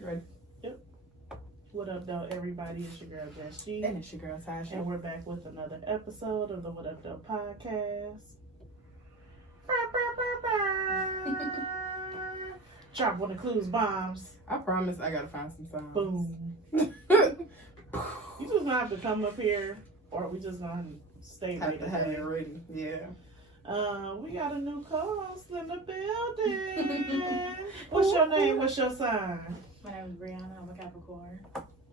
Ready? Yep. What up, though, everybody? It's your girl, Jess G. And it's your girl, Tasha. And we're back with another episode of the What Up, Though podcast. Drop one of Clues bombs. I promise I gotta find some songs. Boom. You just gonna have to come up here, or we just gonna stay Have ready. to have it ready. Yeah. We got a new co-host in the building. What's your name? What's your sign? My name is Brianna. I'm a Capricorn.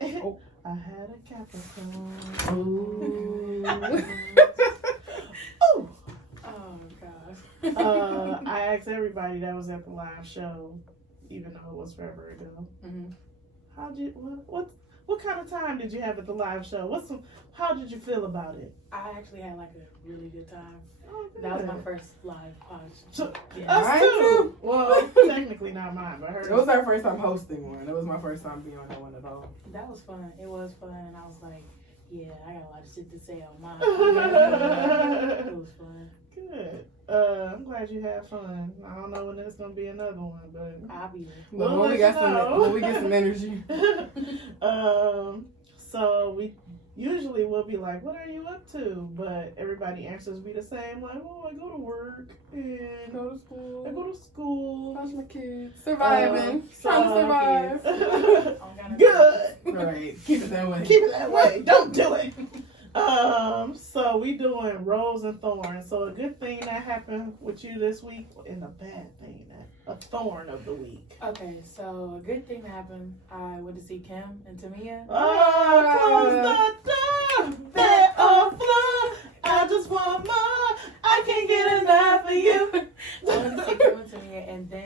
Oh. I had a Capricorn. Ooh. Ooh. Oh gosh. I asked everybody that was at the live show, even though it was forever ago. Mm-hmm. How'd you? What kind of time did you have at the live show? How did you feel about it? I actually had like a really good time. Oh, That was my good. first live podcast. So, Yeah. us Mine too. too. Well, technically not mine, but hers. It was our first time hosting one. It was my first time being on that one at all. That was fun. It was fun, and I was like, yeah, I got a lot of shit to say on mine. It was fun. Good. I'm glad you had fun. I don't know when there's gonna be another one, but I'll be there. But We'll when we let got you know. when we get some energy. So we usually will be like, "What are you up to?" But everybody answers me the same, like, "Oh, I go to work and Go to I school. go to school." How's my kids? Surviving. So- Trying to survive. Good. Right. Keep it that way. Keep it that way. Don't do it. So we doing rose and thorns. So a good thing that happened with you this week, and a bad thing a thorn of the week. Okay, so a good thing that happened. I went to see Kim and Tamia. Close the door. Bed or floor. I just want more. I can't get enough of you. I went to see Kim and Tamia, and then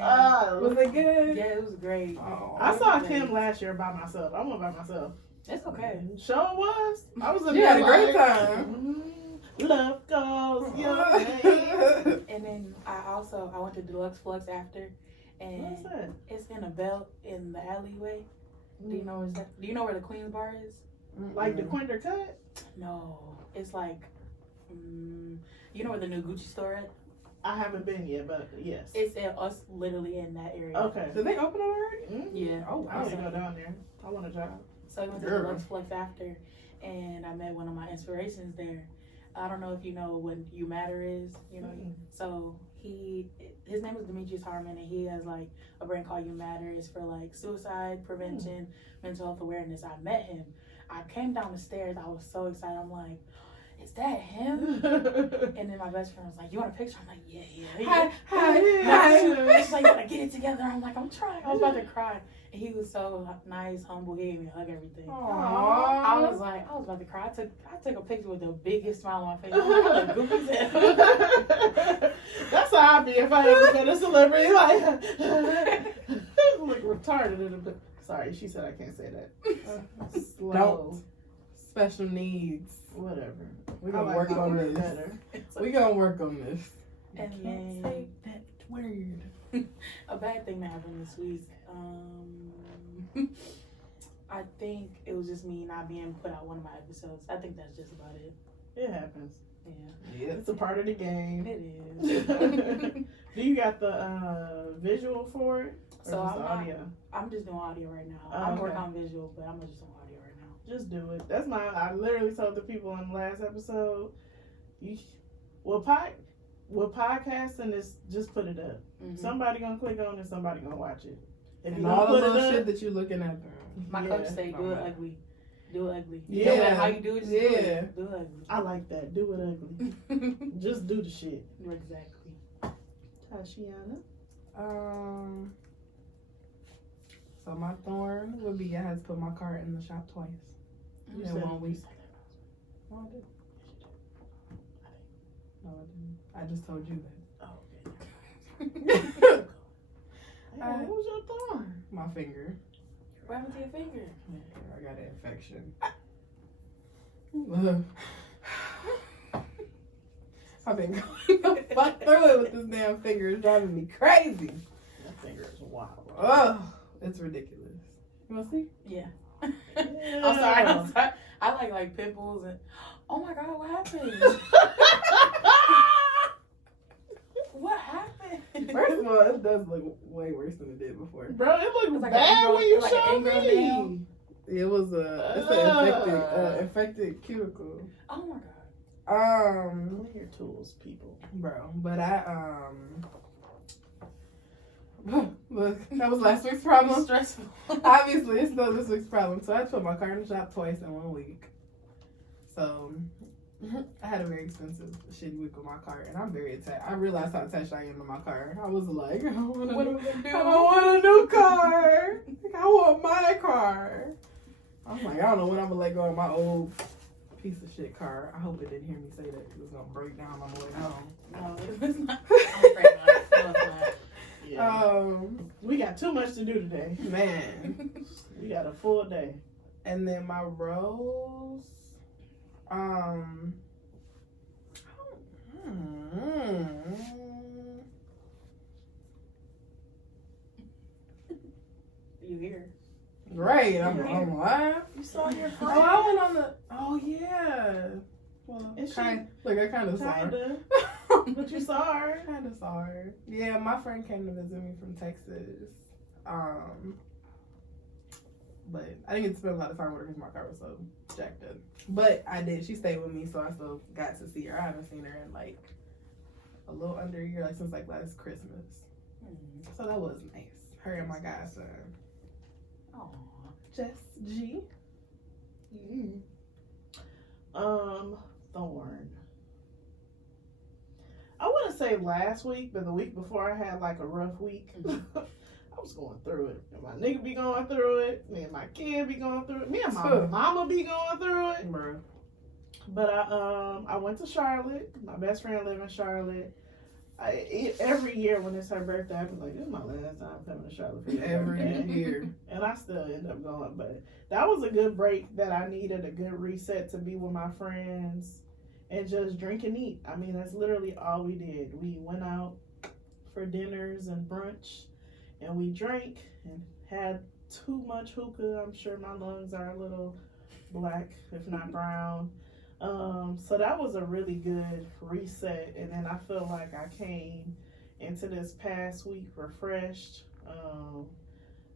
Was it good? yeah, it was great. Oh. I saw Kim last year by myself. I went by myself. It's okay. Sure was. I was in You there had a great like, time. Love goes your way. And then I went to Deluxe Flux after, and What's that? it's in a belt in the alleyway. Do you know Do you know where the Queen's Bar is? Like the Quinder Cut? No, it's like, you know where the new Gucci store is? I haven't been yet, but yes. It's us literally in that area. Okay. Did they open it already? Yeah. Oh, I wow. need to go down there. I want a job. So I went to Girl. Deluxe Flux after, and I met one of my inspirations there. I don't know if you know what You Matter is, you know. Mm. So his name is Demetrius Harmon, and he has like a brand called You Matter. It's for like suicide prevention, mental health awareness. I met him. I came down the stairs. I was so excited. I'm like, is that him? And then my best friend was like, you want a picture? I'm like, yeah. Hi. She's like, you gotta get it together. I'm like, I'm trying. I was about to cry. And he was so nice, humble. He gave me a hug, everything. I Aww. was about to cry. I took a picture with the biggest smile on my face. I'm like, I look goofy as hell. That's how I'd be if I ever met a celebrity. Like, look retarded in a bit. Sorry, she said I can't say that. Slow. Don't. Special needs. Whatever. We're I gonna like work my on word this. better. We're gonna work on this. And Can't then say that word. a bad thing that happened this week. I think it was just me not being put out one of my episodes. I think that's just about it. It happens. Yeah, Yeah. It's a part of the game. it is. Do you got the visual for it? Or So just I'm the not- audio? I'm just doing audio right now. Oh, I'm okay. working on visual, but I'm just doing audio right now. Just do it. That's I literally told the people on the last episode, podcasting is just put it up. Mhm. Somebody gonna click on it, somebody gonna watch it. If And you all don't the put it little up, shit that you're looking at. My yeah, coach say, do it ugly. Do it ugly. Yeah. No matter how you do it, just do Yeah. it. Do it ugly. I like that. Do it ugly. Just do the shit. Exactly. Tashiana. So my thorn would be I had to put my cart in the shop twice. You in said 1 week. you said No, I didn't. No, I didn't. I just told you that. that. Oh, okay. Hey, what was your thorn? My finger. What happened to your finger? I got an infection. I've been going the fuck through it with this damn finger. It's driving me crazy. That finger is wild. Oh, it's ridiculous. You want to see? Yeah. Yeah. I'm sorry. I like pimples and. Oh my God! What happened? What happened? First of all, it does look way worse than it did before. Bro, it looked It's like bad when you like an showed ingrown me. nail. It was it's an infected cuticle. Oh my god. What are your tools, people? Bro, but look, that was last week's problem. Stressful. Obviously, it's still this week's problem. So I put my car in the shop twice in 1 week. So I had a very expensive, shitty week with my car, and I'm very attached. I realized how attached I am to my car. I was like, I want What are we gonna do? a new car. Like, I want my car. I'm like, I don't know when I'm gonna let go of my old piece of shit car. I hope it didn't hear me say that it was gonna break down on the way home. No, it was not. I'm afraid not. No, it's not. Yeah. We got too much to do today. Man. We got a full day. And then my rose, You here? Right, I'm live. You saw your friend? Oh, I went on the. Oh yeah. Well, Is she- look, I kind of saw her. Kinda. But you saw her. Kind of saw her. Yeah, my friend came to visit me from Texas. But I didn't get to spend a lot of time with her because my car was so jacked up. But I did. She stayed with me, so I still got to see her. I haven't seen her in like a little under a year, like since like last Christmas. So that was nice. Her and my godson. Aw. Jess G. Thorn. I wouldn't say last week, but the week before I had like a rough week. I was going through it. And my nigga be going through it. Me and my kid be going through it. Me and my mama be going through it. Bro. But I went to Charlotte. My best friend live in Charlotte. Every year when it's her birthday, I be like, this is my last time coming to Charlotte for your birthday. Every year. And I still end up going. But that was a good break that I needed, a good reset to be with my friends and just drink and eat. I mean, that's literally all we did. We went out for dinners and brunch, and we drank and had too much hookah. I'm sure my lungs are a little black, if not brown. So that was a really good reset. And then I feel like I came into this past week refreshed.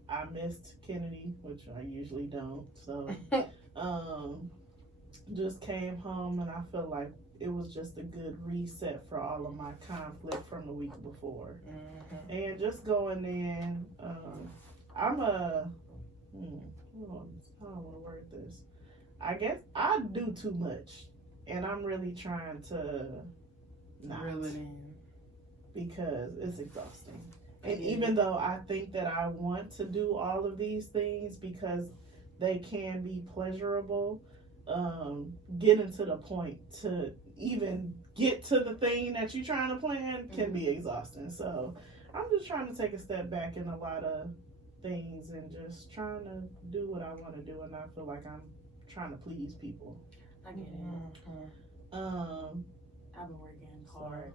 I missed Kennedy, which I usually don't. So just came home, and I feel like it was just a good reset for all of my conflict from the week before. And just going in, I'm a, I don't want to word this. I guess I do too much, and I'm really trying to not, Reel it in. because it's exhausting. And even though I think that I want to do all of these things because they can be pleasurable, getting to the point to even get to the thing that you're trying to plan can be exhausting. So I'm just trying to take a step back in a lot of things and just trying to do what I want to do, and not feel like I'm trying to please people. I get it. I've been working hard.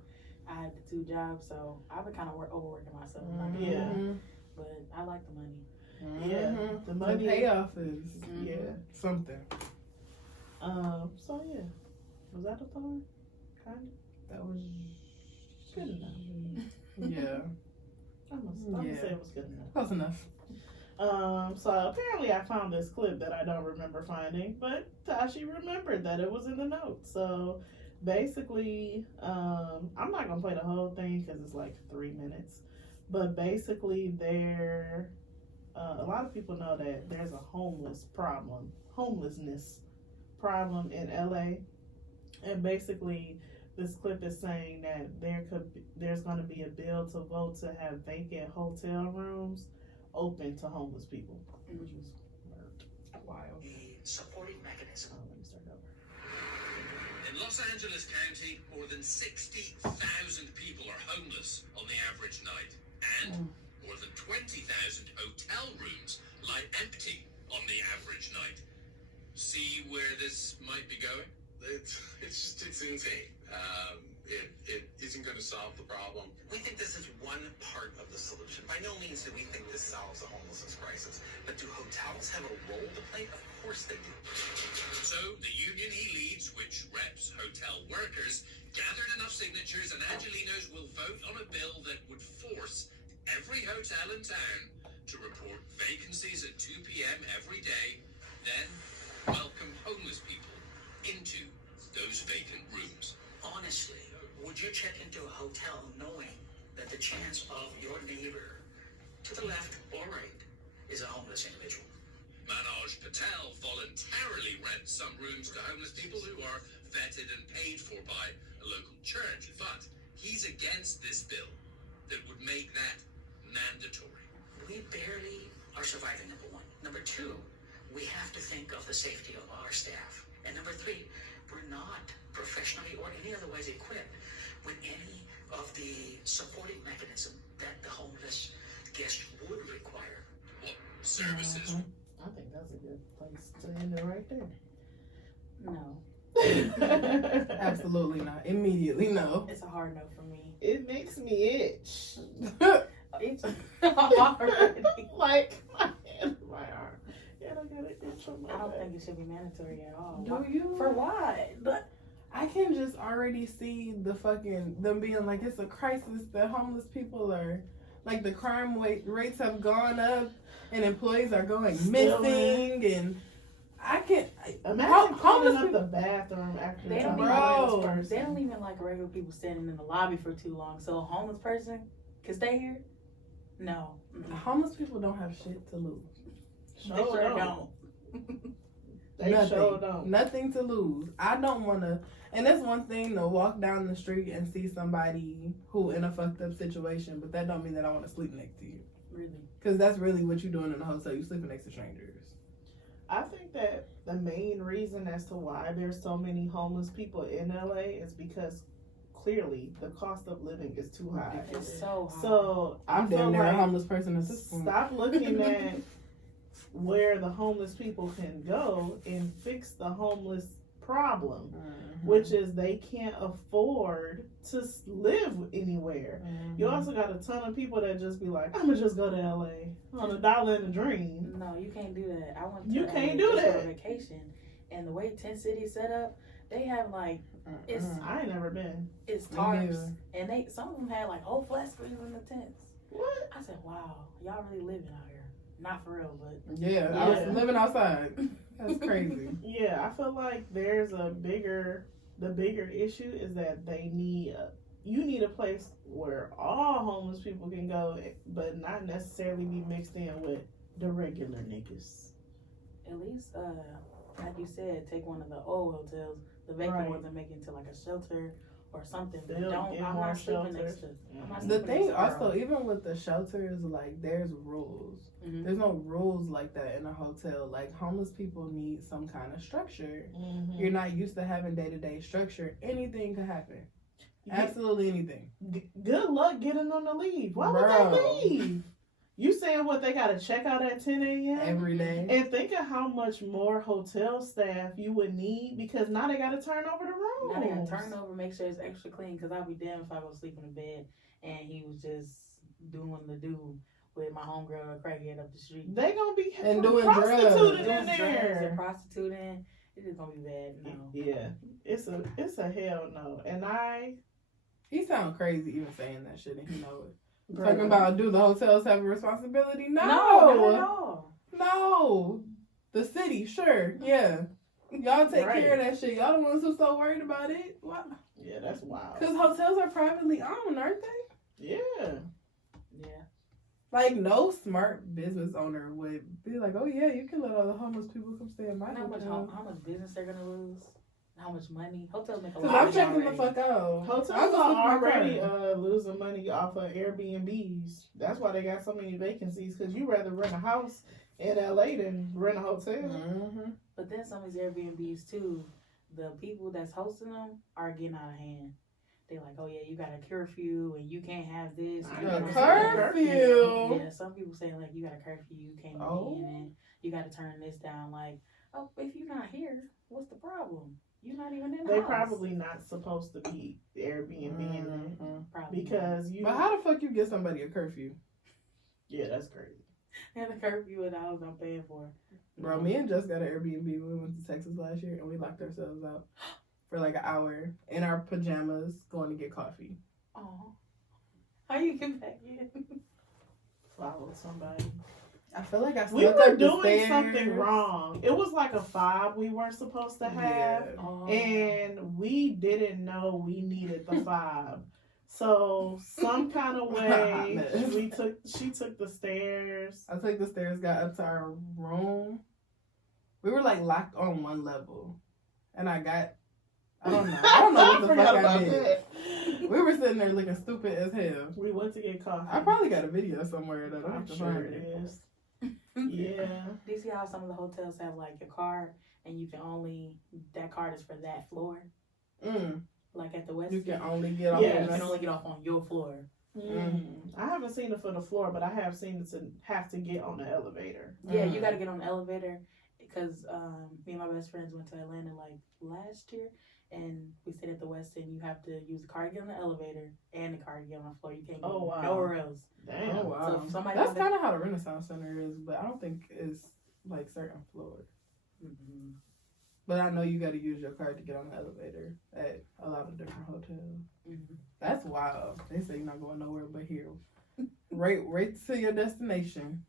I had the 2 jobs, so I've been kind of overworking myself. Yeah. But I like the money. Yeah, the money payoff is something. So yeah, was that a thorn? Kind of. That was Good enough. Yeah. I'm gonna say it was good enough. Close enough. So apparently I found this clip that I don't remember finding, but Tashi remembered that it was in the notes. So basically, I'm not gonna play the whole thing because it's like 3 minutes. But basically, a lot of people know that there's a homelessness problem in LA, and basically, this clip is saying that there's going to be a bill to vote to have vacant hotel rooms open to homeless people, which is wild. Supporting mechanism. Let me start over. In Los Angeles County, more than 60,000 people are homeless on the average night, and more than 20,000 hotel rooms lie empty on the average night. See where this might be going? It's insane. It isn't going to solve the problem. We think this is one part of the solution. By no means do we think this solves the homelessness crisis. But do hotels have a role to play? Of course they do. So the union he leads, which reps hotel workers, gathered enough signatures, and Angelinos will vote on a bill that would hotel in town to report vacancies at 2 p.m. every day, then welcome homeless people into those vacant rooms. Honestly, would you check into a hotel knowing that the chance of your neighbor to the left or right is a homeless individual? Manoj Patel voluntarily rents some rooms to homeless people who are vetted and paid for by a local church, but he's against this bill that would make that mandatory. We barely are surviving, number one. Number two, we have to think of the safety of our staff. And number three, we're not professionally or any otherwise equipped with any of the supporting mechanism that the homeless guest would require. What services? I think that's a good place to end it right there. No, Absolutely not. Immediately, no. it's a hard no for me. It makes me itch. It's already. Like my hand, my arm. Yeah, I got an itch on my I don't back. think it should be mandatory at all. Do you? For what? But I can just already see them being like, it's a crisis. The homeless people are, like, the crime rates have gone up and employees are going missing. And I can't. Imagine cleaning up people- the bathroom after they the don't Bro. even they don't even like regular people standing in the lobby for too long. So a homeless person can stay here? No. Homeless people don't have shit to lose. They sure don't. They sure don't. Nothing to lose. I don't want to. And that's one thing, to walk down the street and see somebody who in a fucked up situation, but that don't mean that I want to sleep next to you. Really? Because that's really what you're doing in a hotel. You sleeping next to strangers. I think that the main reason as to why there's so many homeless people in LA is because clearly the cost of living is too high. It's so hard. So I I'm feel damn near a like homeless person at this point. stop looking at where the homeless people can go and fix the homeless problem, which is they can't afford to live anywhere. You also got a ton of people that just be like, I'm gonna just go to LA on $1 and a dream. No, you can't do that. I went to You LA can't do just for that. vacation, and the way Tent City's set up, they have like it's I ain't never been. it's Me tarps, neither. and some of them had like whole flat screens in the tents. What? I said, wow, y'all really living out here. Not for real, but Yeah, I was Yeah. living outside. That's crazy. Yeah, I feel like there's the bigger issue is that you need a place where all homeless people can go, but not necessarily be mixed in with the regular niggas. at least like you said, take one of the old hotels, the vacant Right. ones, and make it into like a shelter or something. But They'll don't get I'm more not sleeping shelters. next to I'm not The sleeping thing next to also, girls. even with the shelters, like, there's rules. Mhm. There's no rules like that in a hotel. Like, homeless people need some kind of structure. You're not used to having day-to-day structure. Anything could happen. Absolutely anything. Good luck getting them to leave. Why would Bro. they leave? You saying what, they gotta check out at 10 a.m.? Every day. And think of how much more hotel staff you would need, because now they gotta turn over the rooms. Now they gotta turn over, make sure it's extra clean. Cause I'll be damned if I go sleep in the bed and he was just doing the do with my homegirl or crackhead up the street. They gonna be And doing prostituted drugs. in Doing drugs there. and prostituting. It is gonna be bad. No. Yeah, it's a hell no. And He sound crazy even saying that shit, and he know it. Bro, Talking about, do the hotels have a responsibility? No, not at all. No. The city, sure, yeah. Y'all take Right. care of that shit. Y'all the ones who so worried about it. Why? yeah, that's wild. Because hotels are privately owned, aren't they? Yeah, Yeah. Like, no smart business owner would be like, oh yeah, you can let all the homeless people come stay in my How much hotel. how much business they're gonna lose? How much money? Hotels make a Because lot. I'm checking the already. fuck out. hotels I'll go are sleep in my already car. losing money off of Airbnbs. That's why they got so many vacancies. Because you rather rent a house in LA than rent a hotel. Mm-hmm. But then some of these Airbnbs too, the people that's hosting them are getting out of hand. They like, oh yeah, you got a curfew and you can't have this. I You know. can't A have that. curfew. Yeah, some people say like you got a curfew, you can't Oh. be in it. You got to turn this down. Like, oh, if you're not here, what's the problem? You're not even in the They house. probably not supposed to be Airbnb in there. Mm-hmm. Probably Because you. But how the fuck you get somebody a curfew? Yeah, that's crazy. and the curfew and the house I'm paying for. Bro, me and Jess got an Airbnb when we went to Texas last year, and we locked ourselves out for like an hour in our pajamas going to get coffee. Oh, how you get back in? followed somebody. I feel like I We slept were up the doing stairs. something wrong. It was like a fob we weren't supposed to have. Yeah. Oh. And we didn't know we needed the fob. So some kind of way she took the stairs. I took the stairs, got up to our room. We were like locked on one level. And I don't know what the forgot fuck I about did. that. We were sitting there looking stupid as hell. We went to get coffee. I probably got a video somewhere that I I'm have to sure find it it. is. Yeah. Do you see how some of the hotels have like your card and you can only, that card is for that floor? Like at the West You can End. only get off. Yes. You can only get off on your floor. I haven't seen it for the floor, but I have seen it to have to get on the elevator. Yeah, you got to get on the elevator because me and my best friends went to Atlanta like last year, and we stayed at the West End. You have to use the card to get on the elevator and the card to get on the floor. You can't go nowhere else. Damn. Oh wow. So if somebody That's comes in- kind of how the Renaissance Center is, but I don't think it's like certain floors. Mhm. But I know you got to use your card to get on the elevator at a lot of different hotels. Mhm. That's wild. They say you're not going nowhere but here. right to your destination.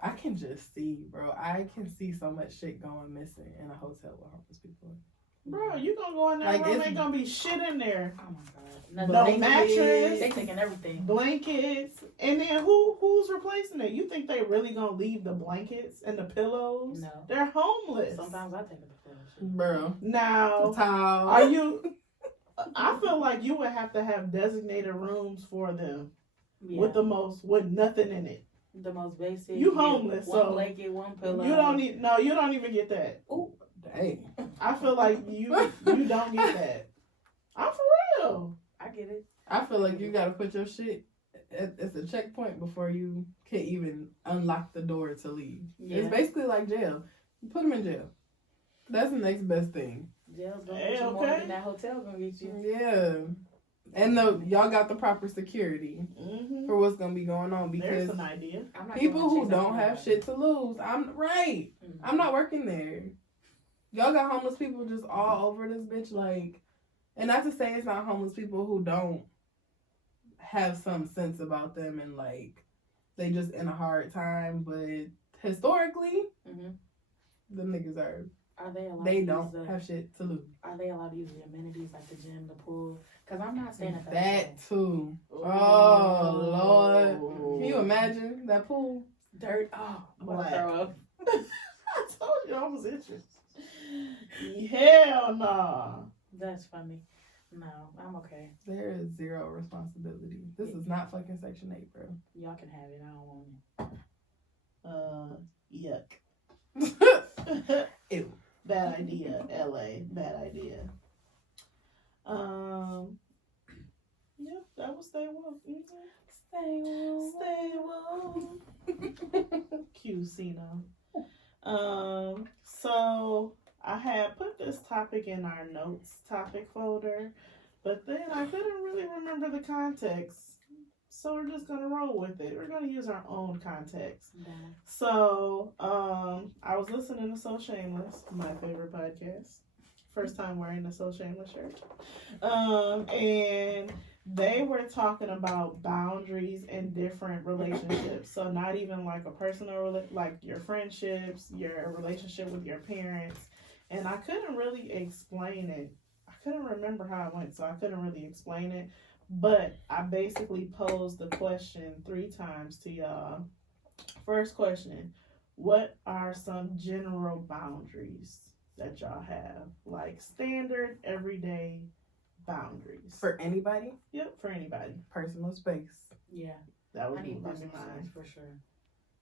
I can just see, bro. I can see so much shit going missing in a hotel with homeless people. Bro, you gonna go in that Like, room, it's- ain't gonna be shit in there. Oh my god. No Nothing. mattress. They taking everything. Blankets, and then who's replacing it? You think they really gonna leave the blankets and the pillows? No. They're homeless. Sometimes I take it to floor. Bro. Now, The towel. are you? I feel like you would have to have designated rooms for them Yeah. with nothing in it. The most basic. You get homeless, One so blanket, one pillow. You don't need no. You don't even get that. Dang. I feel like you don't get that. I'm for real. I get it. I feel like you got to put your shit at a checkpoint before you can even unlock the door to leave. Yeah. It's basically like jail. You put them in jail. That's the next best thing. Jail's gonna Hey, get you more okay. than that hotel gonna get you. Yeah. And y'all got the proper security Mm-hmm. for what's gonna be going on There's because an idea. I'm not people going who chasing don't have nobody. shit to lose. I'm right. Mhm. I'm not working there. Y'all got homeless people just all over this bitch, like, and not to say it's not homeless people who don't have some sense about them and like they just in a hard time, but historically, Mhm. them niggas Are they allowed? they to don't use have shit to lose. Are they allowed to use the amenities like the gym, the pool? Because I'm not staying at That hotel. too. Oh Lord, can you imagine that pool? Dirt. Oh, I'm gonna Black. throw up. I told you I was interested. Hell nah. That's funny. No, I'm okay. There is zero responsibility. This is not fucking Section 8, bro. Y'all can have it. I don't want Yuck. Ew. Bad idea, LA. Bad idea. Yeah, that was Stay Woke. Stay woke. Cue Cena. So I had put this topic in our notes topic folder, but then I couldn't really remember the context. So we're just gonna roll with it. We're gonna use our own context. it. So, I was listening to So Shameless, my favorite podcast. First time wearing a So Shameless shirt. And they were talking about boundaries in different relationships. So not even like a personal, like your friendships, your relationship with your parents. And I couldn't really explain it. I couldn't remember how it went, so I couldn't really explain it. But I basically posed the question 3 times to y'all. First question, what are some general boundaries that y'all have? Like standard, everyday boundaries. For anybody, Yep, for anybody. personal space. Yeah, That would I be need one personal of mine. space for sure.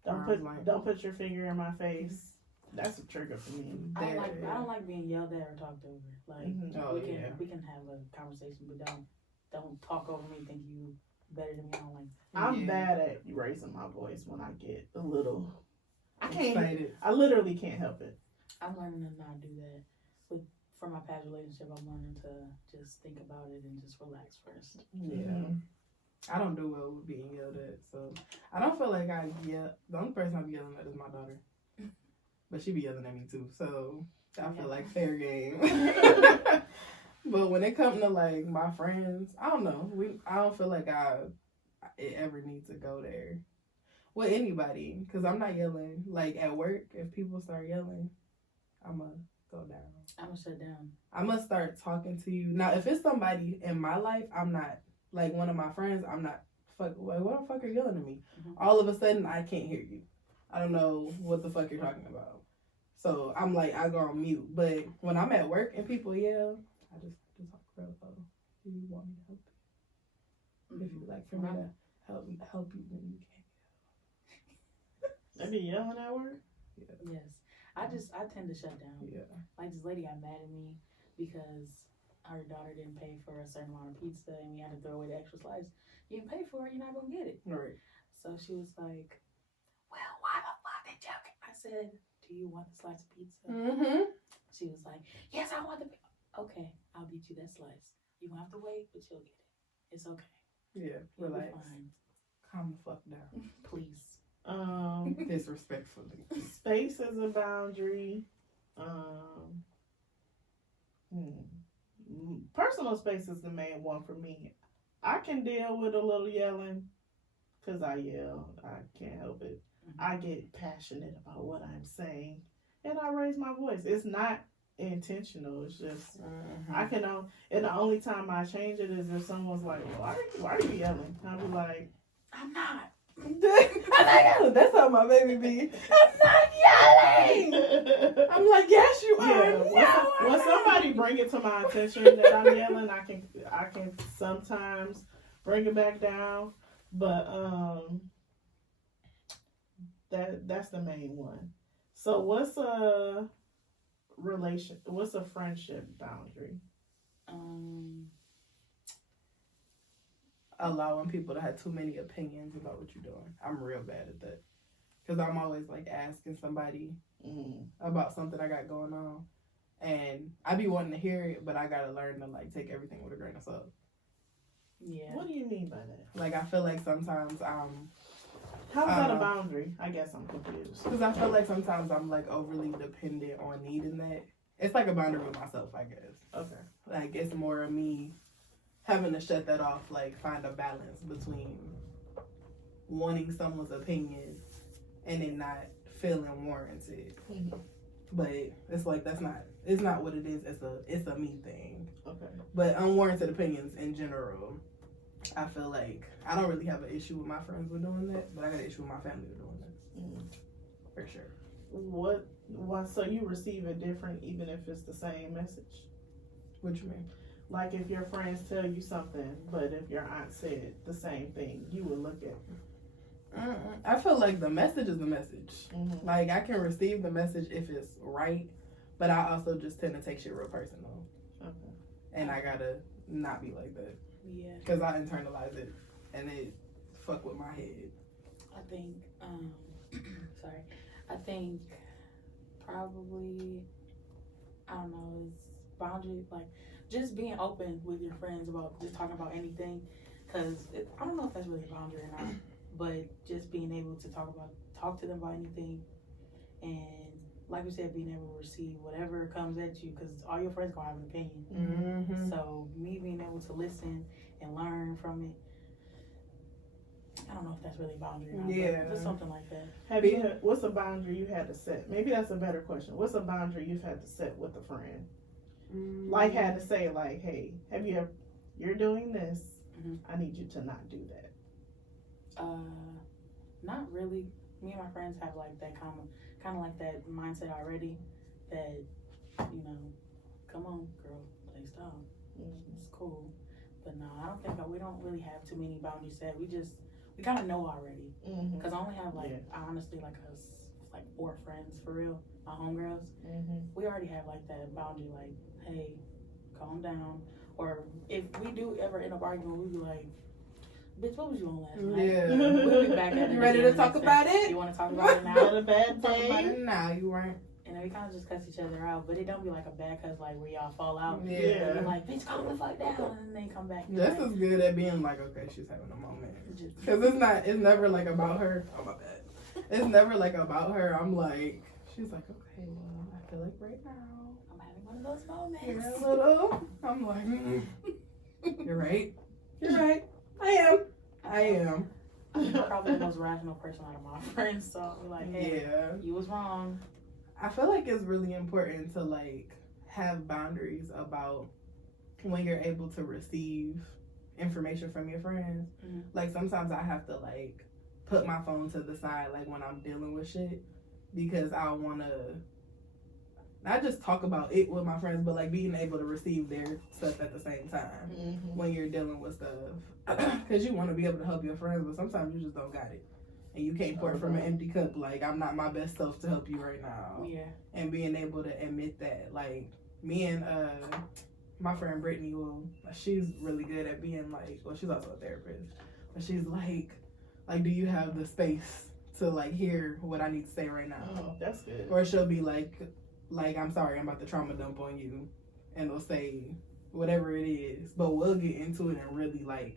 Don't put your finger in my face. That's a trigger for me. I don't like being yelled at or talked over. Like Mhm. Oh, we can yeah. we can have a conversation, but don't talk over me. Think you better than me. I don't like. I'm Yeah. bad at raising my voice when I get a little. I can't. Excited. I literally can't help it. I'm learning to not do that. For my past relationship, I'm learning to just think about it and just relax first. Yeah. I don't do well with being yelled at, so I don't feel like I yell. The only person I be yelling at is my daughter, but she be yelling at me too. So I feel like fair game. But when it comes to like my friends, I don't know. I don't feel like I it ever need to go there with anybody, because I'm not yelling. Like at work, if people start yelling, I'ma go down. I'm gonna shut down. I'm gonna start talking to you. Now, if it's somebody in my life, I'm not, like one of my friends, I'm not, fuck, like, what the fuck are you yelling at me? Mhm. All of a sudden, I can't hear you. I don't know what the fuck you're talking about. So I'm like, I go on mute. But when I'm at work and people yell, I just talk real low. Do you want me to help you? If you like for me to help you, then you They be yelling at work. Yes. I tend to shut down. can. Yeah. Like this lady got mad at me because her daughter didn't pay for a certain amount of pizza and we had to throw away the extra slice. You didn't pay for it, you're not gonna get it. Right. So she was like, well, why the fuck did you get? I said, do you want the slice of pizza? Mm-hmm. She was like, yes, I want the okay, I'll get you that slice. You gonna have to wait, but you'll get it. It's okay. Yeah. You'll be Relax. fine. Calm the fuck down. Please. Disrespectfully. Space is a boundary. Personal space is the main one for me. I can deal with a little yelling because I yell. I can't help it. I get passionate about what I'm saying and I raise my voice. It's not intentional. It's just I can and the only time I change it is if someone's like, why are you yelling? I'll be like, I'm not. I'm not yelling. That's how my baby be. I'm not yelling. I'm like, yes, you are. Yeah, when somebody bring it to my attention that I'm yelling, I can sometimes bring it back down, but that's the main one. So what's a friendship boundary? Allowing people to have too many opinions about what you're doing. I'm real bad at that. Because I'm always like asking somebody about something I got going on. And I be wanting to hear it, but I got to learn to like take everything with a grain of salt. Yeah. What do you mean by that? Like I feel like sometimes How's that a boundary? I guess I'm confused. because I feel like sometimes I'm like overly dependent on needing that. It's like a boundary with myself, I guess. Okay. Like it's more of me having to shut that off, like find a balance between wanting someone's opinion and then not feeling warranted. Mm-hmm. But it's like it's not what it is. It's a me thing. Okay. But unwarranted opinions in general, I feel like I don't really have an issue with my friends with doing that, but I got an issue with my family with doing that. For sure. What? So you receive it different even if it's the same message? What you mean? Like if your friends tell you something, but if your aunt said the same thing, you would look at it. I feel like the message is the message. Mm-hmm. Like I can receive the message if it's right, but I also just tend to take shit real personal. Okay. And I gotta not be like that. Yeah. Because I internalize it and it fuck with my head. I think, sorry. I think probably, I don't know, is boundaries, like just being open with your friends about just talking about anything. Because I don't know if that's really a boundary or not, but just being able to talk to them about anything. And like we said, being able to receive whatever comes at you, because all your friends gonna have an opinion. Mm-hmm. So me being able to listen and learn from it, I don't know if that's really a boundary or not, Yeah. but just something like that. What's a boundary you had to set? Maybe that's a better question. What's a boundary you've had to set with a friend? Like had to say like, hey, you're doing this. I need you to not do that. Not really. Me and my friends have like that kind of like that mindset already. That come on, girl, play style. It's cool. But no, I don't think we don't really have too many boundaries set. We kind of know already. Mm-hmm. Cause I only have honestly like 4 friends for real. My homegirls. Mm-hmm. We already have like that boundary. Like, hey, calm down. Or if we do ever end up arguing, we be like, bitch, what was you on last night? Yeah. We'll be back at it. You ready again to talk the next about day. it? You want to talk about it now? Not a bad Talk about day. it now. You weren't. And then we kind of just cuss each other out, but it don't be like a bad cuss like where y'all fall out. Yeah. And like, bitch, calm the fuck down, and then they come back. This is good at being like, okay, she's having a moment. Because it's never like about her. Oh, my bad. It's never like about her. I'm like, she's like, okay, well, I feel like right now. I'm having one of those moments. You're a little. I'm like, You're right. You're right. I am. I am. You're probably the most rational person out of my friends, so I'm like, hey, Yeah. you was wrong. I feel like it's really important to like have boundaries about when you're able to receive information from your friends. Mhm. Like sometimes I have to like put my phone to the side like when I'm dealing with shit because I want to not just talk about it with my friends, but like being able to receive their stuff at the same time Mhm. when you're dealing with stuff. Because you want to be able to help your friends, but sometimes you just don't got it. And you can't pour from an empty cup. Like, I'm not my best self to help you right now. Yeah. And being able to admit that. Like, me and my friend Brittany, well, she's really good at being like, well, she's also a therapist. But she's like, do you have the space to like hear what I need to say right now? Oh, that's good. Or she'll be like, I'm sorry, I'm about to trauma dump on you. And they'll say whatever it is. But we'll get into it and really like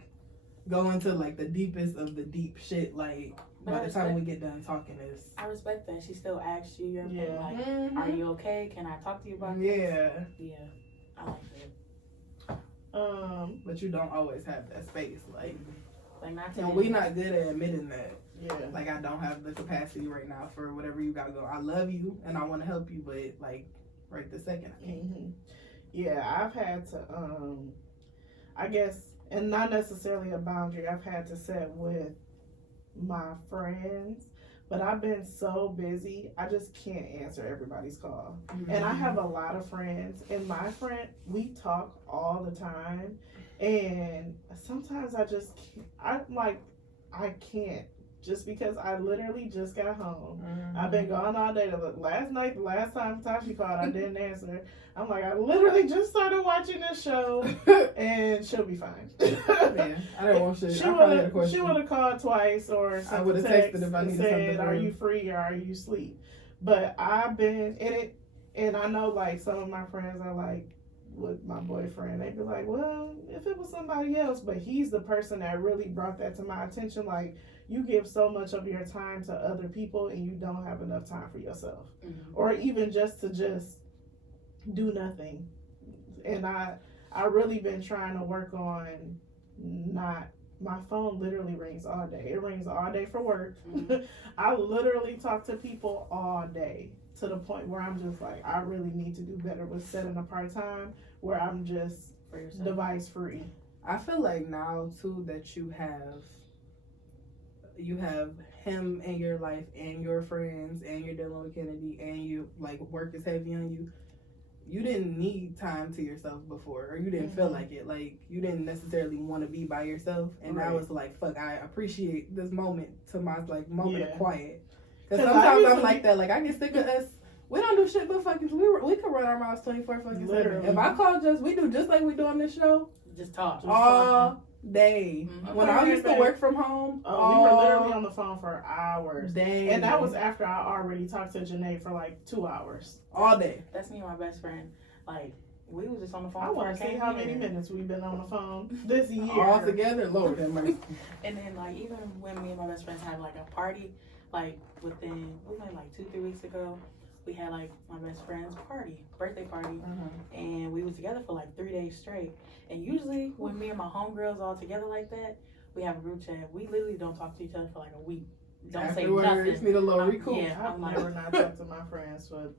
go into like the deepest of the deep shit. Like by the time we get done talking is. I respect that. She still asks you your opinion. Yeah. Like, Mhm. are you okay? Can I talk to you about this? Yeah. Yeah. I like that. But you don't always have that space. Like Not today. and we not good at admitting that. Yeah. Like I don't have the capacity right now for whatever you got going. I love you and I want to help you, but like right this second I can't. Mm-hmm. Yeah, I've had to, I guess, and not necessarily a boundary, I've had to set with my friends, but I've been so busy, I just can't answer everybody's call. And I have a lot of friends, and my friend, we talk all the time, and sometimes I just, I can't, just because I literally just got home. I've been gone all day. Last night, the last time Tashi called, I didn't answer. I'm like, I literally just started watching this show, and she'll be fine. Yeah, I don't want shit. She I probably had a would question. have called twice or I sent would a have text texted if I and needed said, something. "Are you free or are you asleep?" But I've been in it, and I know like some of my friends are like with my boyfriend. They'd be like, "Well, if it was somebody else," but he's the person that really brought that to my attention. Like, you give so much of your time to other people, and you don't have enough time for yourself, or even just to do nothing. And I really been trying to work on not. My phone literally rings all day. It rings all day for work. I literally talk to people all day to the point where I'm just like, I really need to do better with setting apart time where I'm just For yourself. device free. I feel like now too that you have him in your life and your friends and you're dealing with Kennedy and you like work is heavy on you. You didn't need time to yourself before, or you didn't feel like it. Like you didn't necessarily want to be by yourself, and now it's like, fuck, I appreciate this moment to my like moment of quiet. Because sometimes I'm like that. Like I get sick of us. We don't do shit but fucking. We could run our mouths 24 fucking Literally. 7. If I call we do just like we do on this show Just talk. all day. Mhm. When I used to work from home, we were literally on the phone for hours. day, And that was after I already talked to Janae for like 2 hours. all day. That's me and my best friend. Like, we was just on the phone. I before want to see came how here. many minutes we've been on the phone this year. All together, Lord have mercy. And then, like, even when me and my best friends had, like, a party, like, within, what was it, like 2-3 weeks ago, we had, like, my best friend's birthday party, and we was together for, like, 3 days straight. And usually, when me and my homegirls all together like that, we have a group chat. We literally don't talk to each other for, like, a week. Don't Afterwards, say nothing. need a little recoup. Yeah, I've I'm like, never not talked to my friends for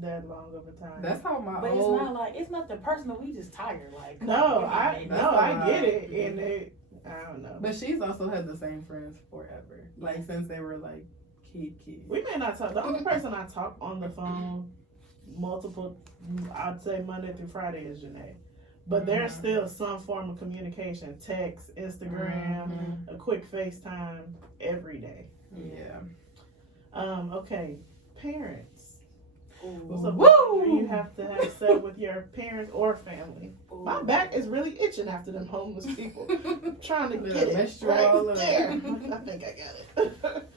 that long of a time. That's how my but old. it's not like, it's nothing personal. We just tired. Like, come No, on, give me a minute. I get it, and I don't know. But she's also had the same friends forever, like since they were like kids. We may not talk. The only person I talk on the phone I'd say Monday through Friday is Janae. But there's still some form of communication, text, Instagram, a quick FaceTime every day. Yeah. Okay, parents. Ooh. What's up? Woo! You have to have set with your parents or family. Ooh. My back is really itching after them homeless people. I'm trying to Yeah, get it messed you all right up. there. I think I got it.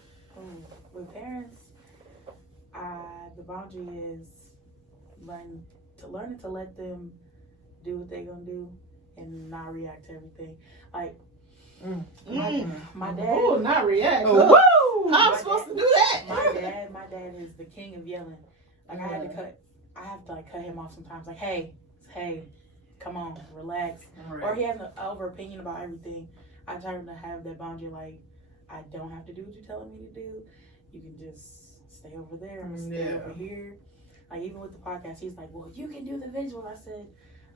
With parents, the boundary is learning to let them do what they gonna do and not react to everything. Like my dad. Oh, not react. Oh, Woo! How I'm My supposed dad- to do that? My dad is the king of yelling. Like I have to like cut him off sometimes. Like, hey, come on, relax. Right. Or he has an over opinion about everything. I try to have that boundary. Like, I don't have to do what you're telling me to do. You can just stay over there and stay over here. Like, even with the podcast, he's like, well, you can do the visual. I said,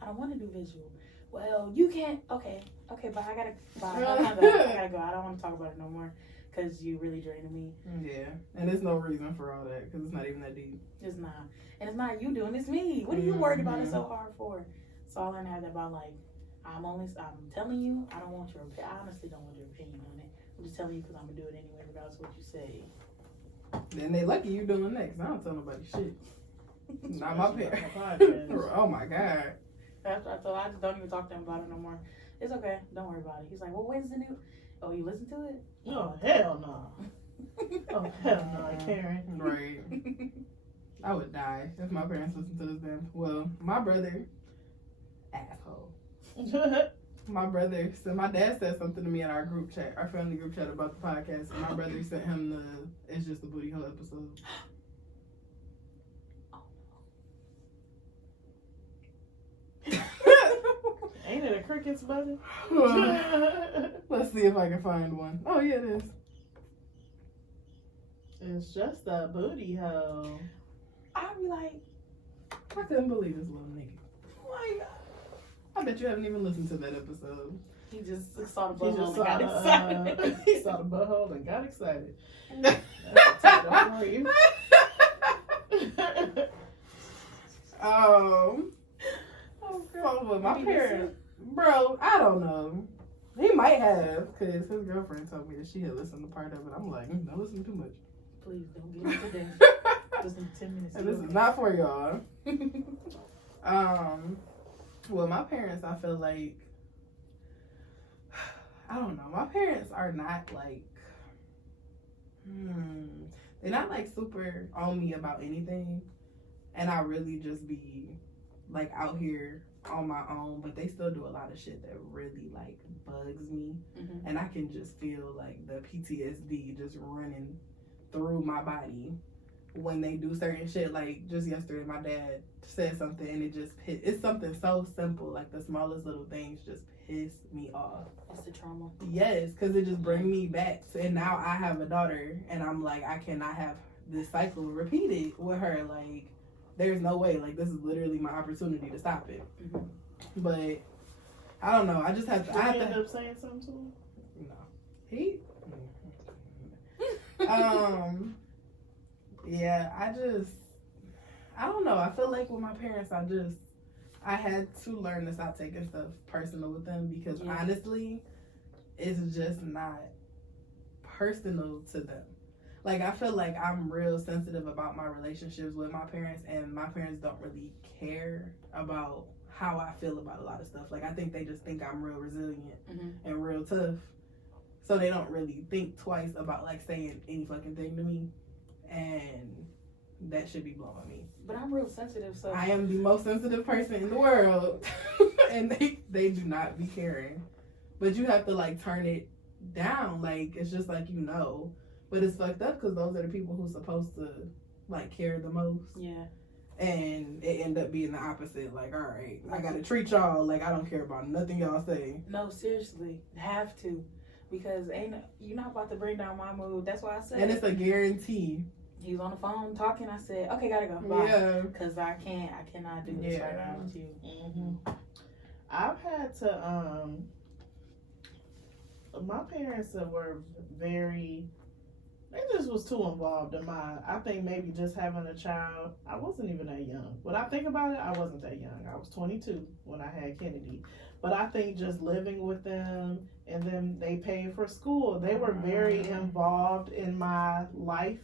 I don't want to do visual. Well, you can't. Okay, but I gotta go. I don't want to talk about it no more because you really draining me. Yeah, and there's no reason for all that because it's not even that deep. It's not. And it's not you doing, it's me. What are you worried about it so hard for? So I learned to have that about, like, I'm telling you, I don't want your opinion. I honestly don't want your opinion on it. I'm just telling you because I'm going to do it anyway, regardless of what you say. Then they lucky you doing next. I don't tell nobody shit. Not my parents. Oh my God. After I told I just don't even talk to him about it no more. It's okay. Don't worry about it. He's like, well, when's the new? Oh, you listen to it? Oh, hell no. Oh, hell no, Karen. Right. I would die if my parents listened to this damn. Well, my brother, asshole. My brother, so my dad said something to me in our group chat, our family group chat about the podcast, and my brother sent him the It's Just a Booty Hole episode. Ain't it a cricket's buddy? Let's see if I can find one. Oh yeah, it is. It's just a booty hole. I'd be like, I couldn't believe this little nigga. oh my God. I bet you haven't even listened to that episode. He just saw the He butthole just and got excited. he saw the butthole and got excited. That's the title for you. So with my parents, bro, I don't know. He might have, because his girlfriend told me that she had listened to part of it. I'm like, don't listen too much. Please don't get into this. Listen to 10 minutes. And this is not for y'all. Well, my parents, I feel like, I don't know. My parents are not like, they're not like super on me about anything. And I really just be like out here on my own, but they still do a lot of shit that really like bugs me. Mm-hmm. And I can just feel like the PTSD just running through my body when they do certain shit. Like just yesterday my dad said something and it's something so simple, like the smallest little things just piss me off. It's the trauma. Yes, because it just bring me back and now I have a daughter and I'm like, I cannot have this cycle repeated with her. Like there's no way, like this is literally my opportunity to stop it. Mm-hmm. But I don't know, I just have to. Did you end up saying something to him? No. He yeah, I don't know. I feel like with my parents, I had to learn to stop taking stuff personal with them because honestly, it's just not personal to them. Like, I feel like I'm real sensitive about my relationships with my parents, and my parents don't really care about how I feel about a lot of stuff. Like, I think they just think I'm real resilient and real tough. So they don't really think twice about, like, saying any fucking thing to me. And that should be blowing me. But I'm real sensitive, so I am the most sensitive person in the world. And they do not be caring. But you have to, like, turn it down. Like, it's just like, you know. But it's fucked up because those are the people who's supposed to, like, care the most. Yeah. And it end up being the opposite. Like, all right, I got to treat y'all like I don't care about nothing y'all say. No, seriously. Have to. Because you're not about to bring down my mood. That's why I said. And it's a guarantee. He was on the phone talking. I said, okay, gotta go. Bye. Yeah. Because I cannot do this right now with you. Mm-hmm. I've had to, my parents were very, they just was too involved in I think maybe just having a child. I wasn't even that young. When I think about it, I wasn't that young. I was 22 when I had Kennedy. But I think just living with them and then they paid for school. They were very involved in my life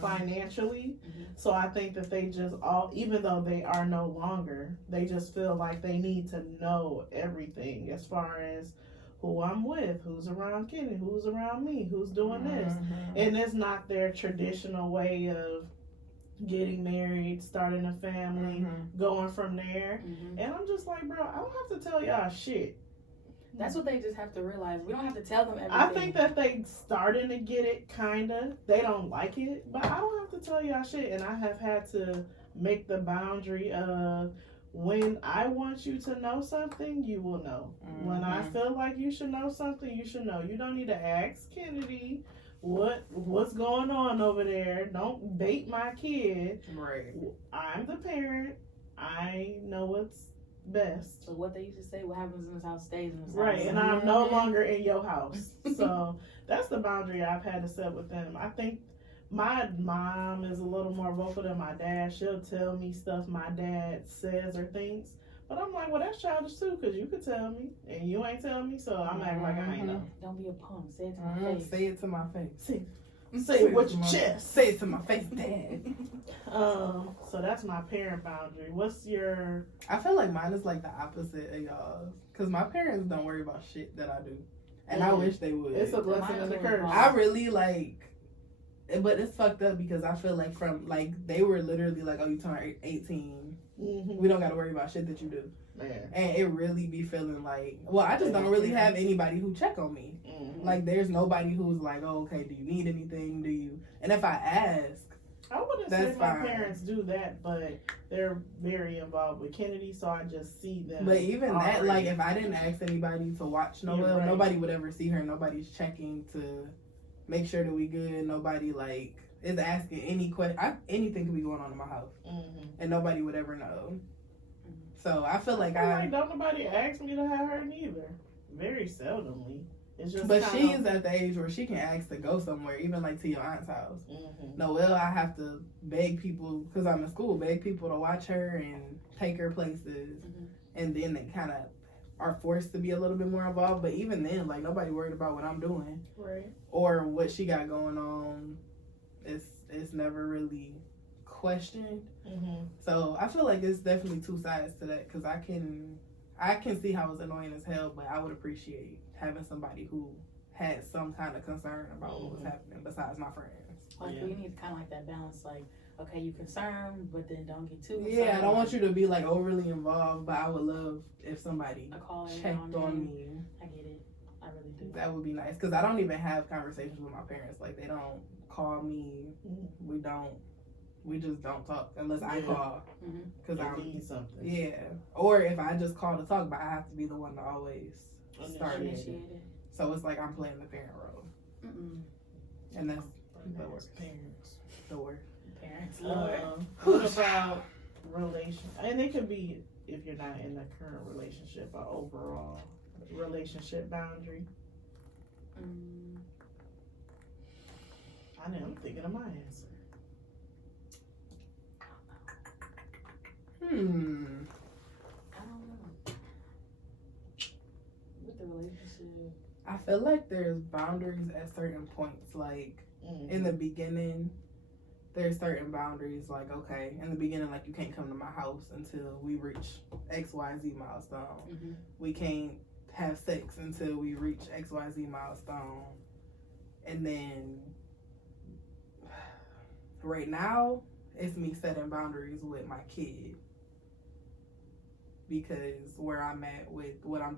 financially. So I think that they just even though they are no longer, they just feel like they need to know everything as far as who I'm with, who's around Kenny, who's around me, who's doing this. And it's not their traditional way of getting married, starting a family, going from there. And I'm just like, bro, I don't have to tell y'all shit. That's what they just have to realize. We don't have to tell them everything. I think that they starting to get it, kinda. They don't like it, but I don't have to tell y'all shit. And I have had to make the boundary of when I want you to know something, you will know. When I feel like you should know something, you should know. You don't need to ask Kennedy what's going on over there. Don't bait my kid. Right. I'm the parent. I know what's best. So what they used to say, what happens in this house stays in this house. Right, and I'm no longer in your house. So that's the boundary I've had to set with them. I think my mom is a little more vocal than my dad. She'll tell me stuff my dad says or thinks. But I'm like, well, that's childish too, because you could tell me, and you ain't tell me, so I'm acting like I ain't know. Don't be a punk. Say it to my face. Say it to my face. Say it with your chest. Say it to my face, Dad. So that's my parent boundary. What's your... I feel like mine is like the opposite of y'all's. Because my parents don't worry about shit that I do. And I wish they would. It's a blessing and a curse. I really like... But it's fucked up because I feel like they were literally like, oh, you turn 18. Mm-hmm. We don't got to worry about shit that you do. Man. And it really be feeling like... Well, I just don't really have anybody who check on me. Mm-hmm. Like, there's nobody who's like, oh, okay, do you need anything? Do you... And if I ask... I wouldn't say my parents do that, but they're very involved with Kennedy, so I just see them. But even already. that, like, if I didn't ask anybody to watch Noelle, right. nobody would ever see her. Nobody's checking to make sure that we good. Nobody, like, is asking any question. Anything could be going on in my house, and nobody would ever know. So I feel like don't nobody ask me to have her neither. Very seldomly. It's just but she is at the age where she can ask to go somewhere, even like to your aunt's house. Noelle, I have to beg people, because I'm in school, beg people to watch her and take her places. And then they kind of are forced to be a little bit more involved. But even then, like, nobody worried about what I'm doing. Right. Or what she got going on. It's never really questioned. So I feel like it's definitely two sides to that, because I can see how it's annoying as hell, but I would appreciate having somebody who had some kind of concern about what was happening besides my friends. Like, you need kind of like that balance, like, okay, you concerned, but then don't get too concerned. Yeah, I don't want you to be like overly involved, but I would love if somebody checked on me. I get it. I really do. That would be nice, because I don't even have conversations with my parents. Like, they don't call me. We just don't talk unless I call, because I need something. Yeah, or if I just call to talk, but I have to be the one to always start it. So it's like I'm playing the parent role, and that's the worst. Parents. The worst. Parents. What about relation? And it could be if you're not in a current relationship, or overall relationship boundary. I'm thinking of my answer. I don't know. With the relationship, I feel like there's boundaries at certain points. Like in the beginning, there's certain boundaries. Like, okay, in the beginning, like, you can't come to my house until we reach XYZ milestone. We can't have sex until we reach XYZ milestone. And then right now, it's me setting boundaries with my kid. Because where I'm at with who I'm